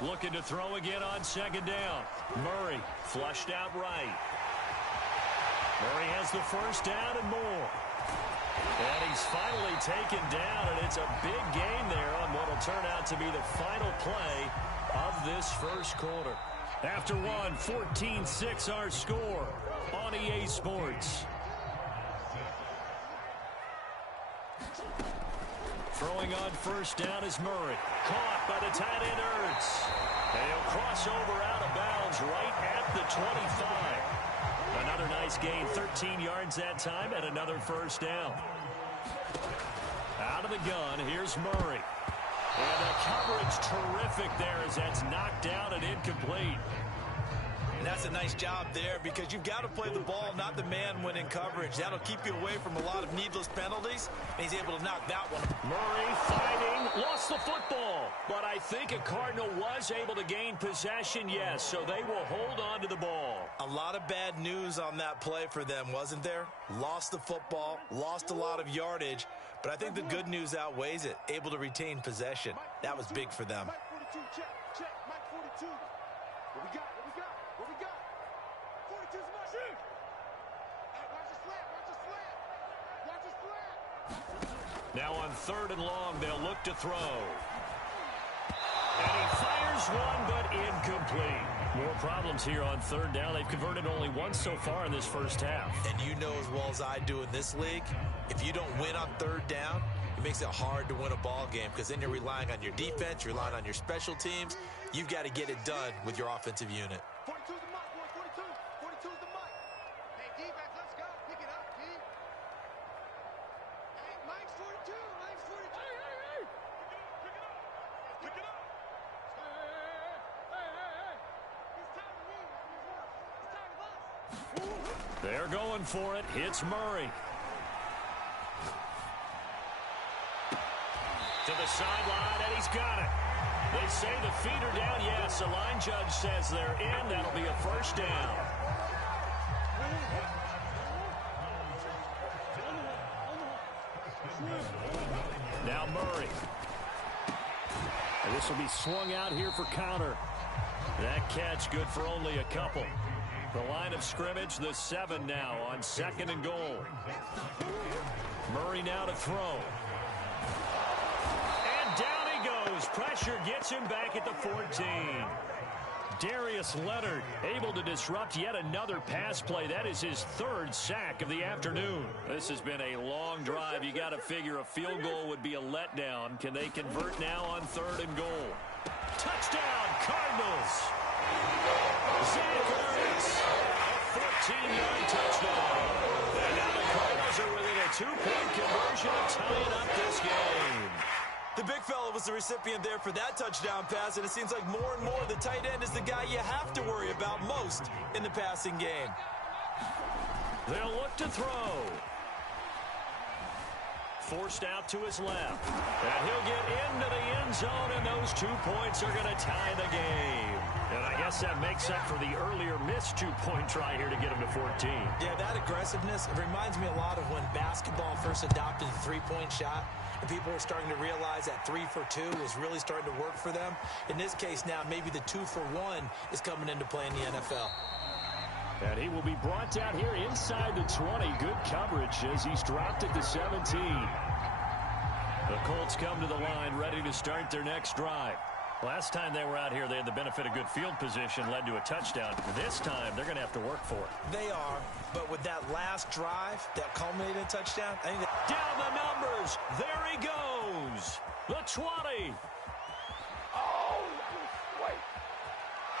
Looking to throw again on second down. Murray flushed out right. Murray has the first down and more. And he's finally taken down, and it's a big gain there on what will turn out to be the final play of this first quarter. After one, 14-6 our score on EA Sports. Throwing on first down is Murray. Caught by the tight end Ertz. And he'll cross over out of bounds right at the 25. Another nice gain, 13 yards that time, and another first down. Out of the gun, here's Murray. And the coverage terrific there as that's knocked down and incomplete. And that's a nice job there because you've got to play the ball, not the man when in coverage. That'll keep you away from a lot of needless penalties, and he's able to knock that one. Murray fighting, lost the football. But I think a Cardinal was able to gain possession, yes, so they will hold on to the ball. A lot of bad news on that play for them, wasn't there? Lost the football, lost a lot of yardage, but I think the good news outweighs it. Able to retain possession. That was big for them. Mike 42, check, check, Mike 42. What we got, what we got, what we got? 42's Mike. Shoot! Hey, watch the slant, watch the slant. Watch the slant. Now on 3rd and long, they'll look to throw. And he fires one, but incomplete. More problems here on 3rd down. They've converted only once so far in this first half. And you know as well as I do in this league, if you don't win on 3rd down, it makes it hard to win a ball game because then you're relying on your defense, you're relying on your special teams. You've got to get it done with your offensive unit. 42's the mic, boy, 42. 42's the mic. Hey, defense, let's go. Pick it up, D. Hey, Mike's 42. Mike's 42. Hey, hey, hey. Pick it up. Pick it up. Hey, hey, hey, hey. He's tired of me. He's tired of us. They're going for it. Hits Murray. To the sideline, and he's got it. They say the feet are down. Yes, the line judge says they're in. That'll be a first down. Now Murray. And this will be swung out here for counter. That catch good for only a couple. The line of scrimmage, the 7 now on 2nd and goal. Murray now to throw. Down he goes. Pressure gets him back at the 14. Darius Leonard able to disrupt yet another pass play. That is his 3rd sack of the afternoon. This has been a long drive. You got to figure a field goal would be a letdown. Can they convert now on 3rd and goal? Touchdown, Cardinals. Zach Ertz, a 14-yard touchdown. And now the Cardinals are within a 2-point conversion of tying up this game. The big fella was the recipient there for that touchdown pass, and it seems like more and more the tight end is the guy you have to worry about most in the passing game. They'll look to throw. Forced out to his left. And he'll get into the end zone, and those 2 points are going to tie the game. And I guess that makes up for the earlier missed 2-point try here to get him to 14. Yeah, that aggressiveness, it reminds me a lot of when basketball first adopted the three-point shot. And people were starting to realize that 3 for 2 was really starting to work for them. In this case now, maybe the 2 for 1 is coming into play in the NFL. And he will be brought down here inside the 20. Good coverage as he's dropped at the 17. The Colts come to the line ready to start their next drive. Last time they were out here, they had the benefit of good field position, led to a touchdown. This time, they're going to have to work for it. They are, but with that last drive that culminated in a touchdown, I think that... Down the numbers. There he goes. The 20. Oh, wait.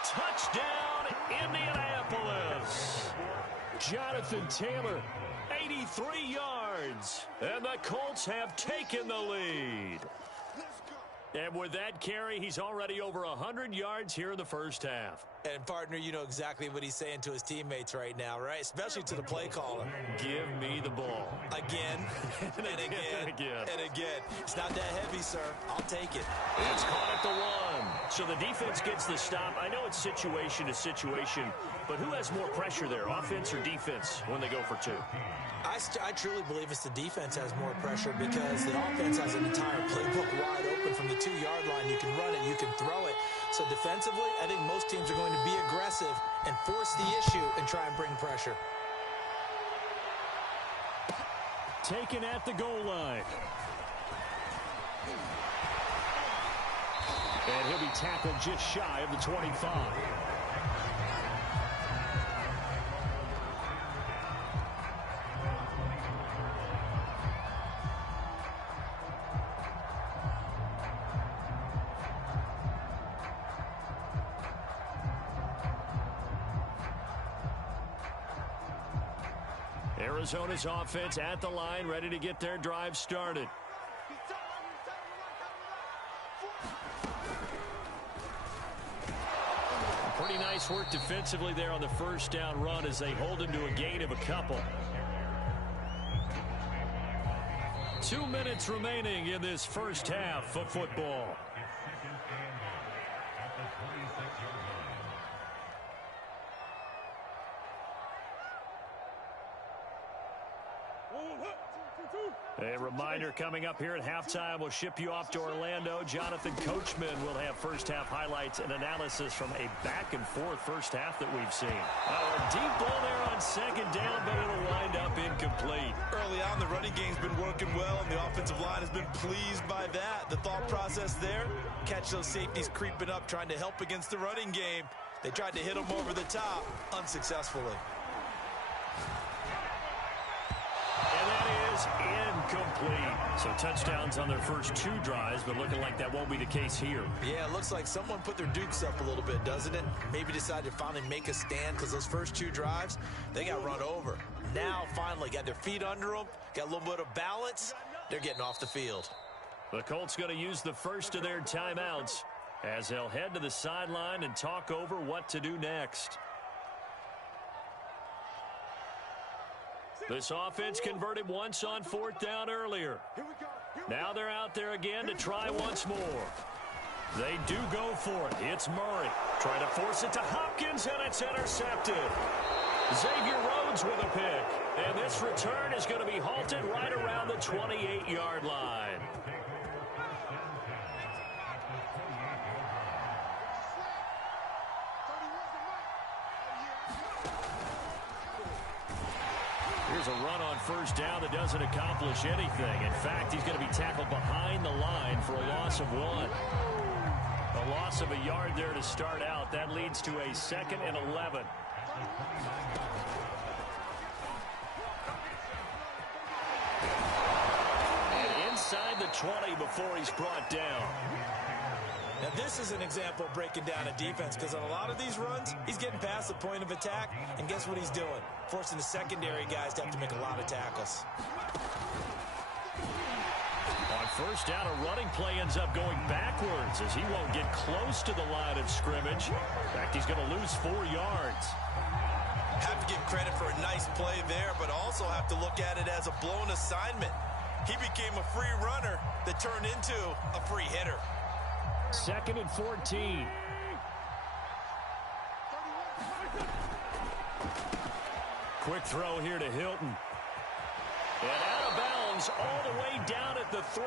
Touchdown, Indianapolis. Jonathan Taylor, 83 yards. And the Colts have taken the lead. And with that carry, he's already over 100 yards here in the first half. And, partner, you know exactly what he's saying to his teammates right now, right? Especially to the play caller. Give me the ball. Again, and again, and again. It's not that heavy, sir. I'll take it. It's caught at the 1. So the defense gets the stop. I know it's situation to situation, but who has more pressure there, offense or defense, when they go for 2? I truly believe it's the defense has more pressure because the offense has an entire playbook wide open from the 2-yard line. You can run it, you can throw it. So defensively, I think most teams are going to be aggressive and force the issue and try and bring pressure. Taken at the goal line. And he'll be tackled just shy of the 25. Arizona's offense at the line, ready to get their drive started. Pretty nice work defensively there on the first down run as they hold him to a gain of a couple. 2 minutes remaining in this first half of football. A reminder coming up here at halftime. We'll ship you off to Orlando. Jonathan Coachman will have first-half highlights and analysis from a back-and-forth first half that we've seen. A deep ball there on second down, but it'll wind up incomplete. Early on, the running game's been working well, and the offensive line has been pleased by that. The thought process there, catch those safeties creeping up, trying to help against the running game. They tried to hit them over the top, unsuccessfully. And that is incomplete. So touchdowns on their first 2 drives, but looking like that won't be the case here. Yeah, it looks like someone put their dukes up a little bit, doesn't it? Maybe decided to finally make a stand because those first 2 drives, they got run over. Now, finally, got their feet under them, got a little bit of balance. They're getting off the field. The Colts going to use the first of their timeouts as they'll head to the sideline and talk over what to do next. This offense converted once on 4th down earlier. Now they're out there again to try once more. They do go for it. It's Murray. Trying to force it to Hopkins, and it's intercepted. Xavier Rhodes with a pick. And this return is going to be halted right around the 28-yard line. Here's a run on first down that doesn't accomplish anything. In fact, he's going to be tackled behind the line for a loss of 1. A loss of a yard there to start out. That leads to a 2nd and 11. And inside the 20 before he's brought down. Now, this is an example of breaking down a defense because on a lot of these runs, he's getting past the point of attack, and guess what he's doing? Forcing the secondary guys to have to make a lot of tackles. On first down, a running play ends up going backwards as he won't get close to the line of scrimmage. In fact, he's going to lose 4 yards. Have to give credit for a nice play there, but also have to look at it as a blown assignment. He became a free runner that turned into a free hitter. 2nd and 14. Quick throw here to Hilton. And out of bounds all the way down at the 3.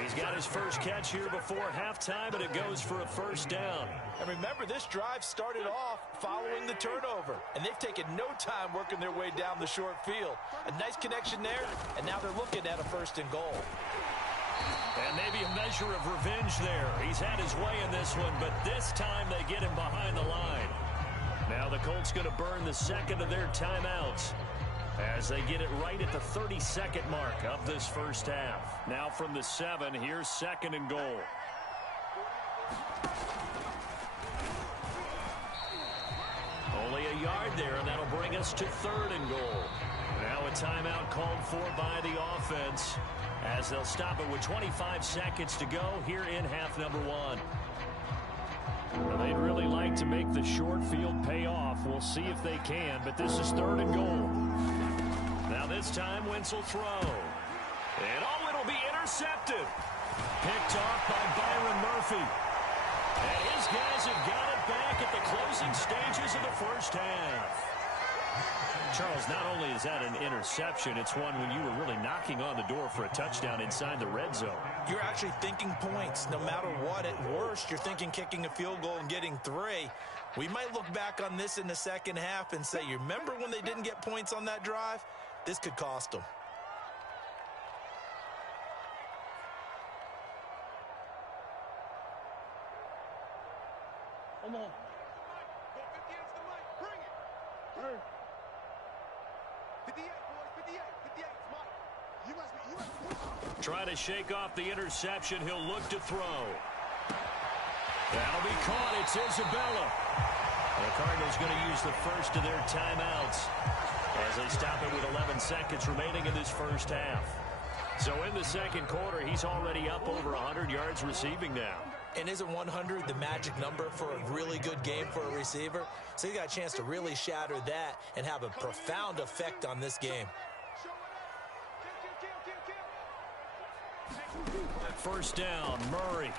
He's got his first catch here before halftime, and it goes for a first down. And remember, this drive started off following the turnover, and they've taken no time working their way down the short field. A nice connection there, and now they're looking at a 1st and goal. And maybe a measure of revenge there. He's had his way in this one, but this time they get him behind the line. Now the Colts going to burn the 2nd of their timeouts as they get it right at the 32nd mark of this first half. Now from the 7, here's 2nd and goal. Only a yard there, and that'll bring us to 3rd and goal. Now a timeout called for by the offense as they'll stop it with 25 seconds to go here in half number 1. Well, they'd really like to make the short field pay off. We'll see if they can, but this is 3rd and goal. Now this time, Wentz will throw. And oh, it'll be intercepted. Picked off by Byron Murphy. And his guys have got it back at the closing stages of the first half. Charles, not only is that an interception, it's one when you were really knocking on the door for a touchdown inside the red zone. You're actually thinking points. No matter what, at worst, you're thinking kicking a field goal and getting 3. We might look back on this in the second half and say, you remember when they didn't get points on that drive? This could cost them. Come on. Go 58 to the right. Bring it. Hey. 58, boys. 58. 58. Smart. You must be. Try to shake off the interception. He'll look to throw. That'll be caught. It's Isabella. The Cardinals going to use the first of their timeouts as they stop it with 11 seconds remaining in this first half. So in the second quarter, he's already up over 100 yards receiving now. And isn't 100 the magic number for a really good game for a receiver? So he got a chance to really shatter that and have a profound effect on this game. First down, Murray.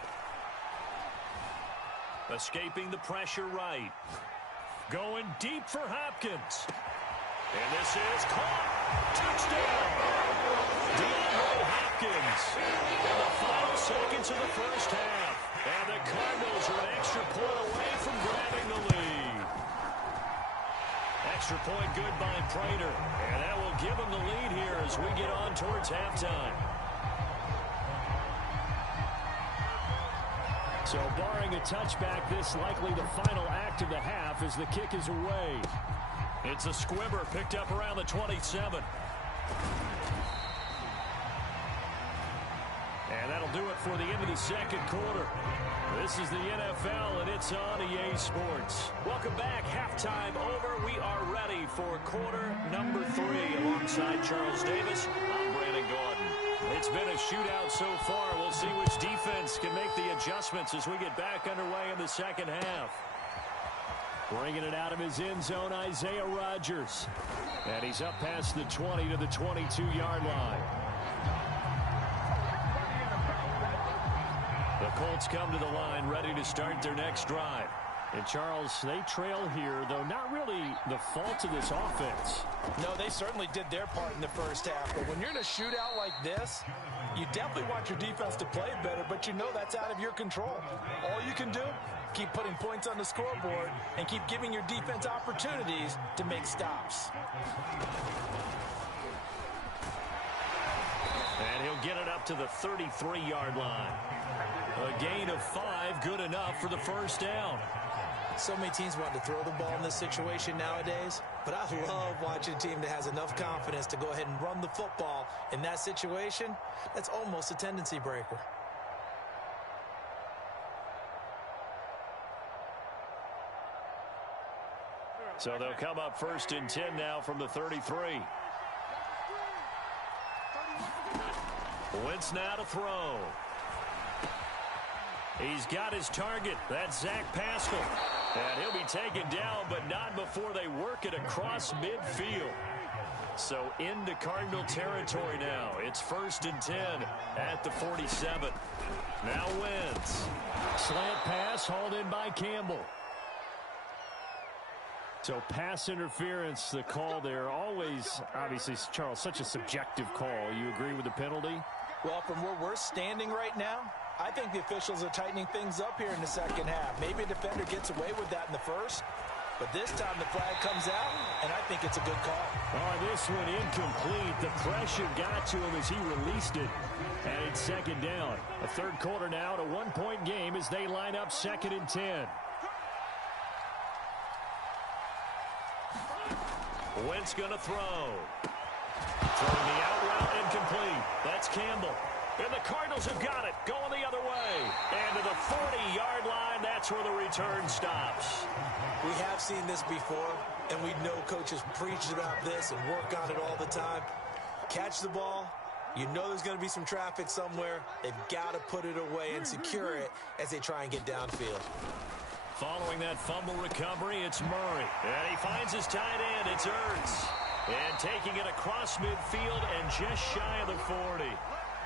Escaping the pressure right. Going deep for Hopkins. And this is caught. Touchdown. DeAndre Hopkins. In the final seconds of the first half. And the Cardinals are an extra point away from grabbing the lead. Extra point good by Prater. And that will give them the lead here as we get on towards halftime. So barring a touchback, this likely the final act of the half as the kick is away. It's a squibber picked up around the 27. And that'll do it for the end of the second quarter. This is the NFL, and it's on EA Sports. Welcome back. Halftime over. We are ready for quarter number 3. Alongside Charles Davis, I'm Brandon Gordon. It's been a shootout so far. We'll see which defense can make the adjustments as we get back underway in the second half. Bringing it out of his end zone, Isaiah Rodgers. And he's up past the 20 to the 22-yard line. The Colts come to the line ready to start their next drive. And, Charles, they trail here, though not really the fault of this offense. No, they certainly did their part in the first half. But when you're in a shootout like this, you definitely want your defense to play better, but you know that's out of your control. All you can do, keep putting points on the scoreboard and keep giving your defense opportunities to make stops. And he'll get it up to the 33-yard line. A gain of 5, good enough for the first down. So many teams want to throw the ball in this situation nowadays, but I love watching a team that has enough confidence to go ahead and run the football in that situation. That's almost a tendency breaker. So they'll come up 1st and 10 now from the 33. Wentz now to throw. He's got his target. That's Zach Pascal. And he'll be taken down, but not before they work it across midfield. So into Cardinal territory now. It's 1st and 10 at the 47. Now Wentz. Slant pass hauled in by Campbell. So pass interference, the call there. Always, obviously, Charles, such a subjective call. You agree with the penalty? Well, from where we're standing right now, I think the officials are tightening things up here in the second half. Maybe a defender gets away with that in the first, but this time the flag comes out, and I think it's a good call. Oh, this one incomplete. The pressure got to him as he released it, and it's second down. A third quarter now, a one-point game as they line up 2nd and 10. Wentz going to throw. Throwing the out route incomplete. That's Campbell. And the Cardinals have got it. Going the other way. And to the 40-yard line, that's where the return stops. We have seen this before, and we know coaches preach about this and work on it all the time. Catch the ball. You know there's going to be some traffic somewhere. They've got to put it away and secure it as they try and get downfield. Following that fumble recovery, it's Murray. And he finds his tight end. It's Ertz. And taking it across midfield and just shy of the 40.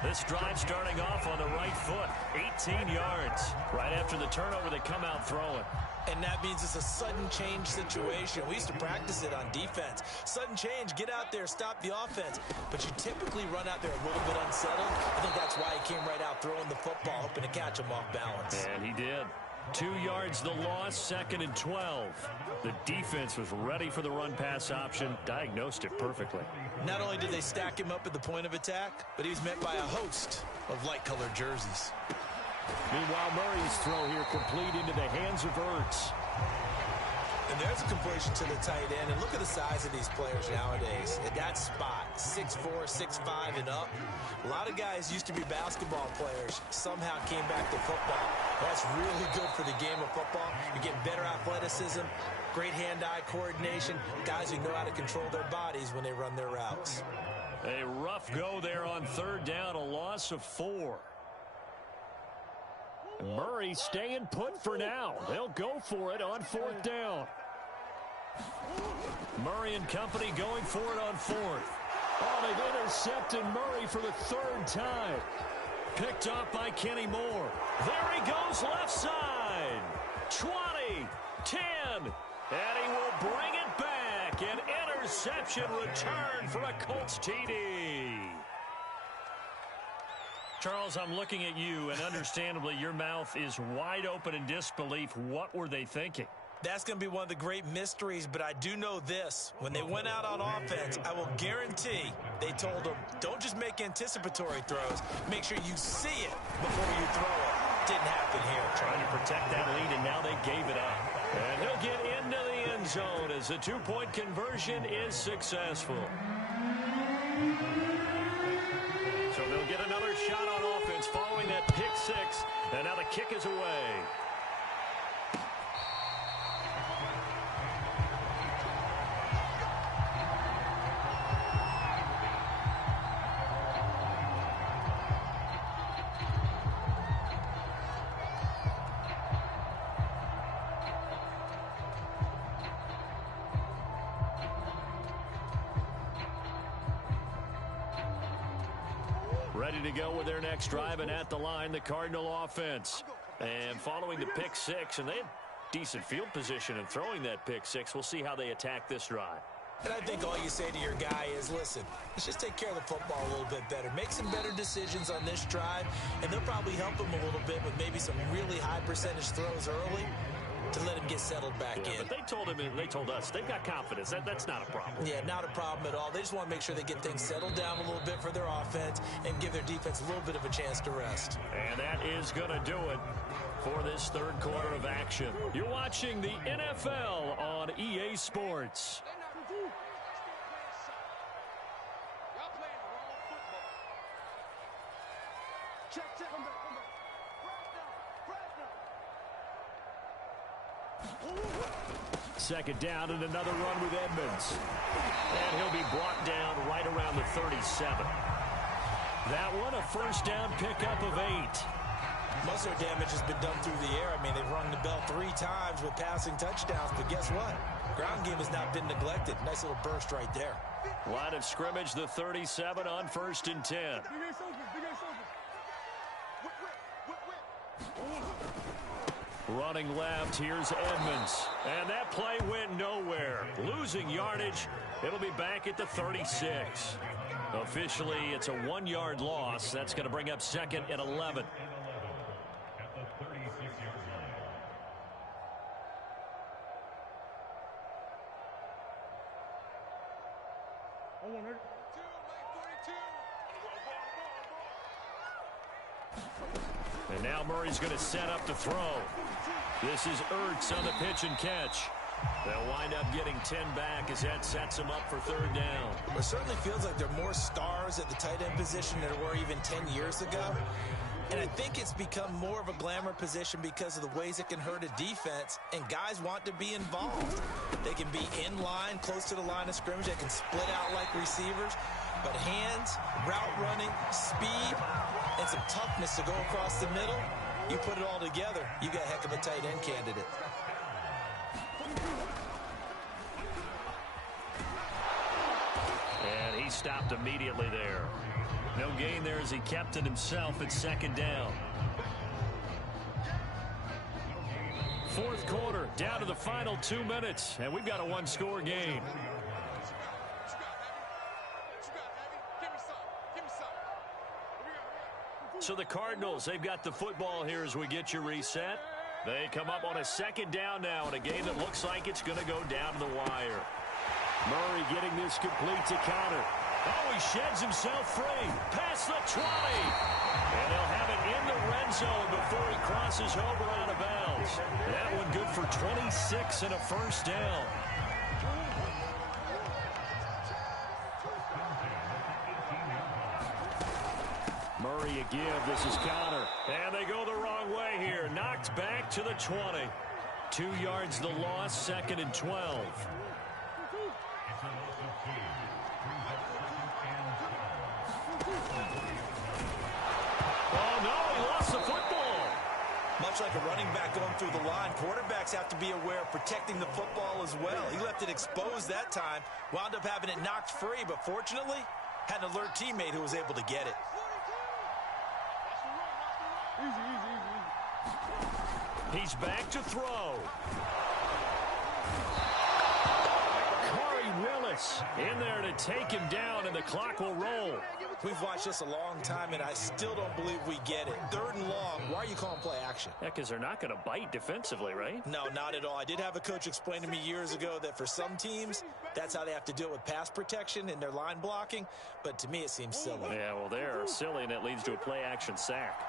This drive starting off on the right foot. 18 yards. Right after the turnover, they come out throwing. And that means it's a sudden change situation. We used to practice it on defense. Sudden change, get out there, stop the offense. But you typically run out there a little bit unsettled. I think that's why he came right out throwing the football, hoping to catch him off balance. And he did. 2 yards the loss, 2nd and 12. The defense was ready for the run-pass option, diagnosed it perfectly. Not only did they stack him up at the point of attack, but he was met by a host of light-colored jerseys. Meanwhile, Murray's throw here complete into the hands of Ertz. And there's a completion to the tight end. And look at the size of these players nowadays. At that spot, 6'4", 6'5", and up. A lot of guys used to be basketball players, somehow came back to football. That's really good for the game of football. You're getting better athleticism, great hand-eye coordination, guys who know how to control their bodies when they run their routes. A rough go there on 3rd down, a loss of 4. Murray staying put for now. They'll go for it on 4th down. Murray and company going for it on 4th. Oh, they've intercepted Murray for the 3rd time. Picked off by Kenny Moore. There he goes left side. 20, 10, and he will bring it back. An interception return for a Colts TD. Charles, I'm looking at you, and understandably your mouth is wide open in disbelief. What were they thinking? That's going to be one of the great mysteries, but I do know this. When they went out on offense, I will guarantee they told them, don't just make anticipatory throws. Make sure you see it before you throw it. Didn't happen here. Trying to protect that lead, and now they gave it up. And he'll get into the end zone as the 2-point conversion is successful. So they'll get another shot on offense following that pick 6, and now the kick is away. Ready to go with their next drive, and at the line, the Cardinal offense. And following the pick 6, and they had decent field position in throwing that pick 6. We'll see how they attack this drive. And I think all you say to your guy is, listen, let's just take care of the football a little bit better. Make some better decisions on this drive, and they'll probably help him a little bit with maybe some really high percentage throws early to let him get settled back in. But they told him, and they told us, they've got confidence. That's not a problem. Yeah, not a problem at all. They just want to make sure they get things settled down a little bit for their offense and give their defense a little bit of a chance to rest. And that is going to do it for this 3rd quarter of action. You're watching the NFL on EA Sports. Y'all playing the wrong football. Check. Come back. Second down and another run with Edmonds. And he'll be brought down right around the 37. That one a first down pickup of 8. Most of their damage has been done through the air. I mean, they've rung the bell 3 times with passing touchdowns, but guess what? Ground game has not been neglected. Nice little burst right there. Line of scrimmage, the 37 on 1st and 10. Big ass open. Whip. Running left, here's Edmonds. And that play went nowhere. Losing yardage. It'll be back at the 36. Officially, it's a 1-yard loss. That's going to bring up 2nd and 11. And now Murray's going to set up to throw. This is Ertz on the pitch and catch. They'll wind up getting 10 back as that sets them up for 3rd down. It certainly feels like there are more stars at the tight end position than there were even 10 years ago. And I think it's become more of a glamour position because of the ways it can hurt a defense, and guys want to be involved. They can be in line, close to the line of scrimmage. They can split out like receivers. But hands, route running, speed, and some toughness to go across the middle, you put it all together, you got a heck of a tight end candidate. And he stopped immediately there. No gain there as he kept it himself at 2nd down. 4th quarter, down to the final 2 minutes, and we've got a 1-score game. So the Cardinals, they've got the football here as we get you reset. They come up on a 2nd down now in a game that looks like it's going to go down to the wire. Murray getting this complete to counter. Oh, he sheds himself free. Past the 20. And he'll have it in the red zone before he crosses over out of bounds. That one good for 26 and a first down. Murray again. This is Connor. And they go the wrong way here. Knocked back to the 20. 2 yards the loss, 2nd and 12. Oh, no, he lost the football. Much like a running back going through the line, quarterbacks have to be aware of protecting the football as well. He left it exposed that time, wound up having it knocked free, but fortunately, had an alert teammate who was able to get it. He's back to throw. Willis in there to take him down, and the clock will roll. We've watched this a long time, and I still don't believe we get it. 3rd and long. Why are you calling play action? Yeah, because they're not going to bite defensively, right? No, not at all. I did have a coach explain to me years ago that for some teams, that's how they have to deal with pass protection and their line blocking. But to me, it seems silly. Yeah, well, they're silly, and it leads to a play action sack.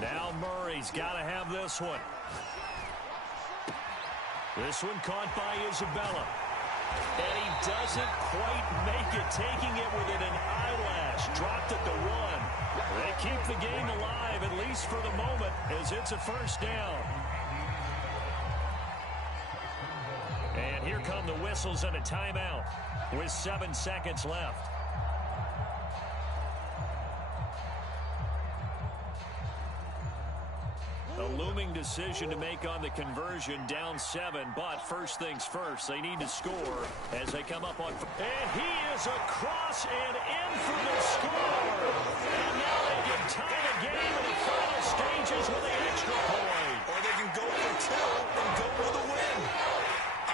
Now Murray's got to have this one. This one caught by Isabella. And he doesn't quite make it, taking it within an eyelash. Dropped at the 1. They keep the game alive, at least for the moment, as it's a first down. And here come the whistles and a timeout with 7 seconds left. A looming decision to make on the conversion, down 7, but first things first, they need to score as they come up on. And he is across and in for the score. And now they can tie the game in the final stages with an extra point. Or they can go for 2 and go for the win.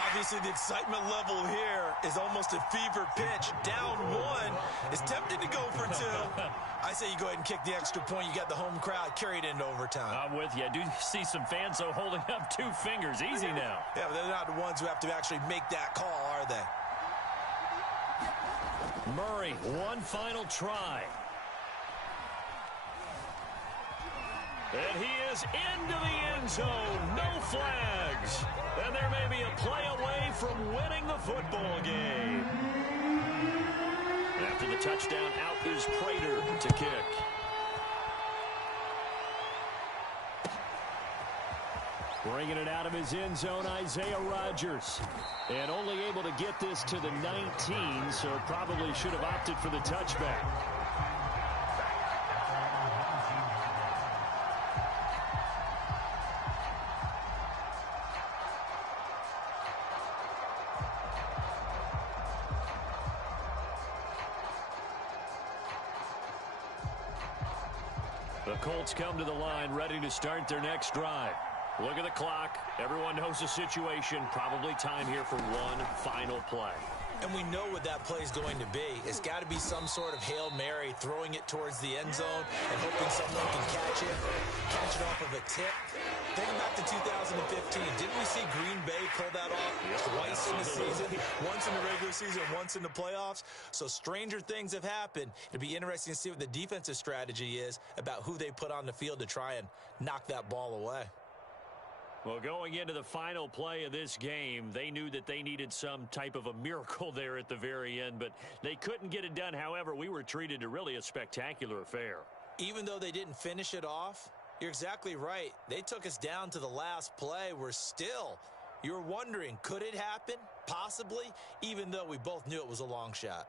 Obviously, the excitement level here is almost a fever pitch. Down 1 is tempted to go for 2. I say you go ahead and kick the extra point. You got the home crowd carried into overtime. I'm with you. I do see some fans, though, holding up 2 fingers. Easy now. Yeah, but they're not the ones who have to actually make that call, are they? Murray, one final try. And he is into the end zone. No flags. And there may be a play away from winning the football game. After the touchdown, out is Prater to kick. Bringing it out of his end zone, Isaiah Rodgers. And only able to get this to the 19, so probably should have opted for the touchback. The Colts come to the line, ready to start their next drive. Look at the clock. Everyone knows the situation. Probably time here for one final play. And we know what that play is going to be. It's got to be some sort of Hail Mary, throwing it towards the end zone and hoping someone can catch it off of a tip. Think back to 2015. Didn't we see Green Bay pull that off twice in the season? Once in the regular season, once in the playoffs. So stranger things have happened. It'll be interesting to see what the defensive strategy is about who they put on the field to try and knock that ball away. Well, going into the final play of this game, they knew that they needed some type of a miracle there at the very end, but they couldn't get it done. However, we were treated to really a spectacular affair. Even though they didn't finish it off, you're exactly right. They took us down to the last play. You're wondering, could it happen? Possibly, even though we both knew it was a long shot.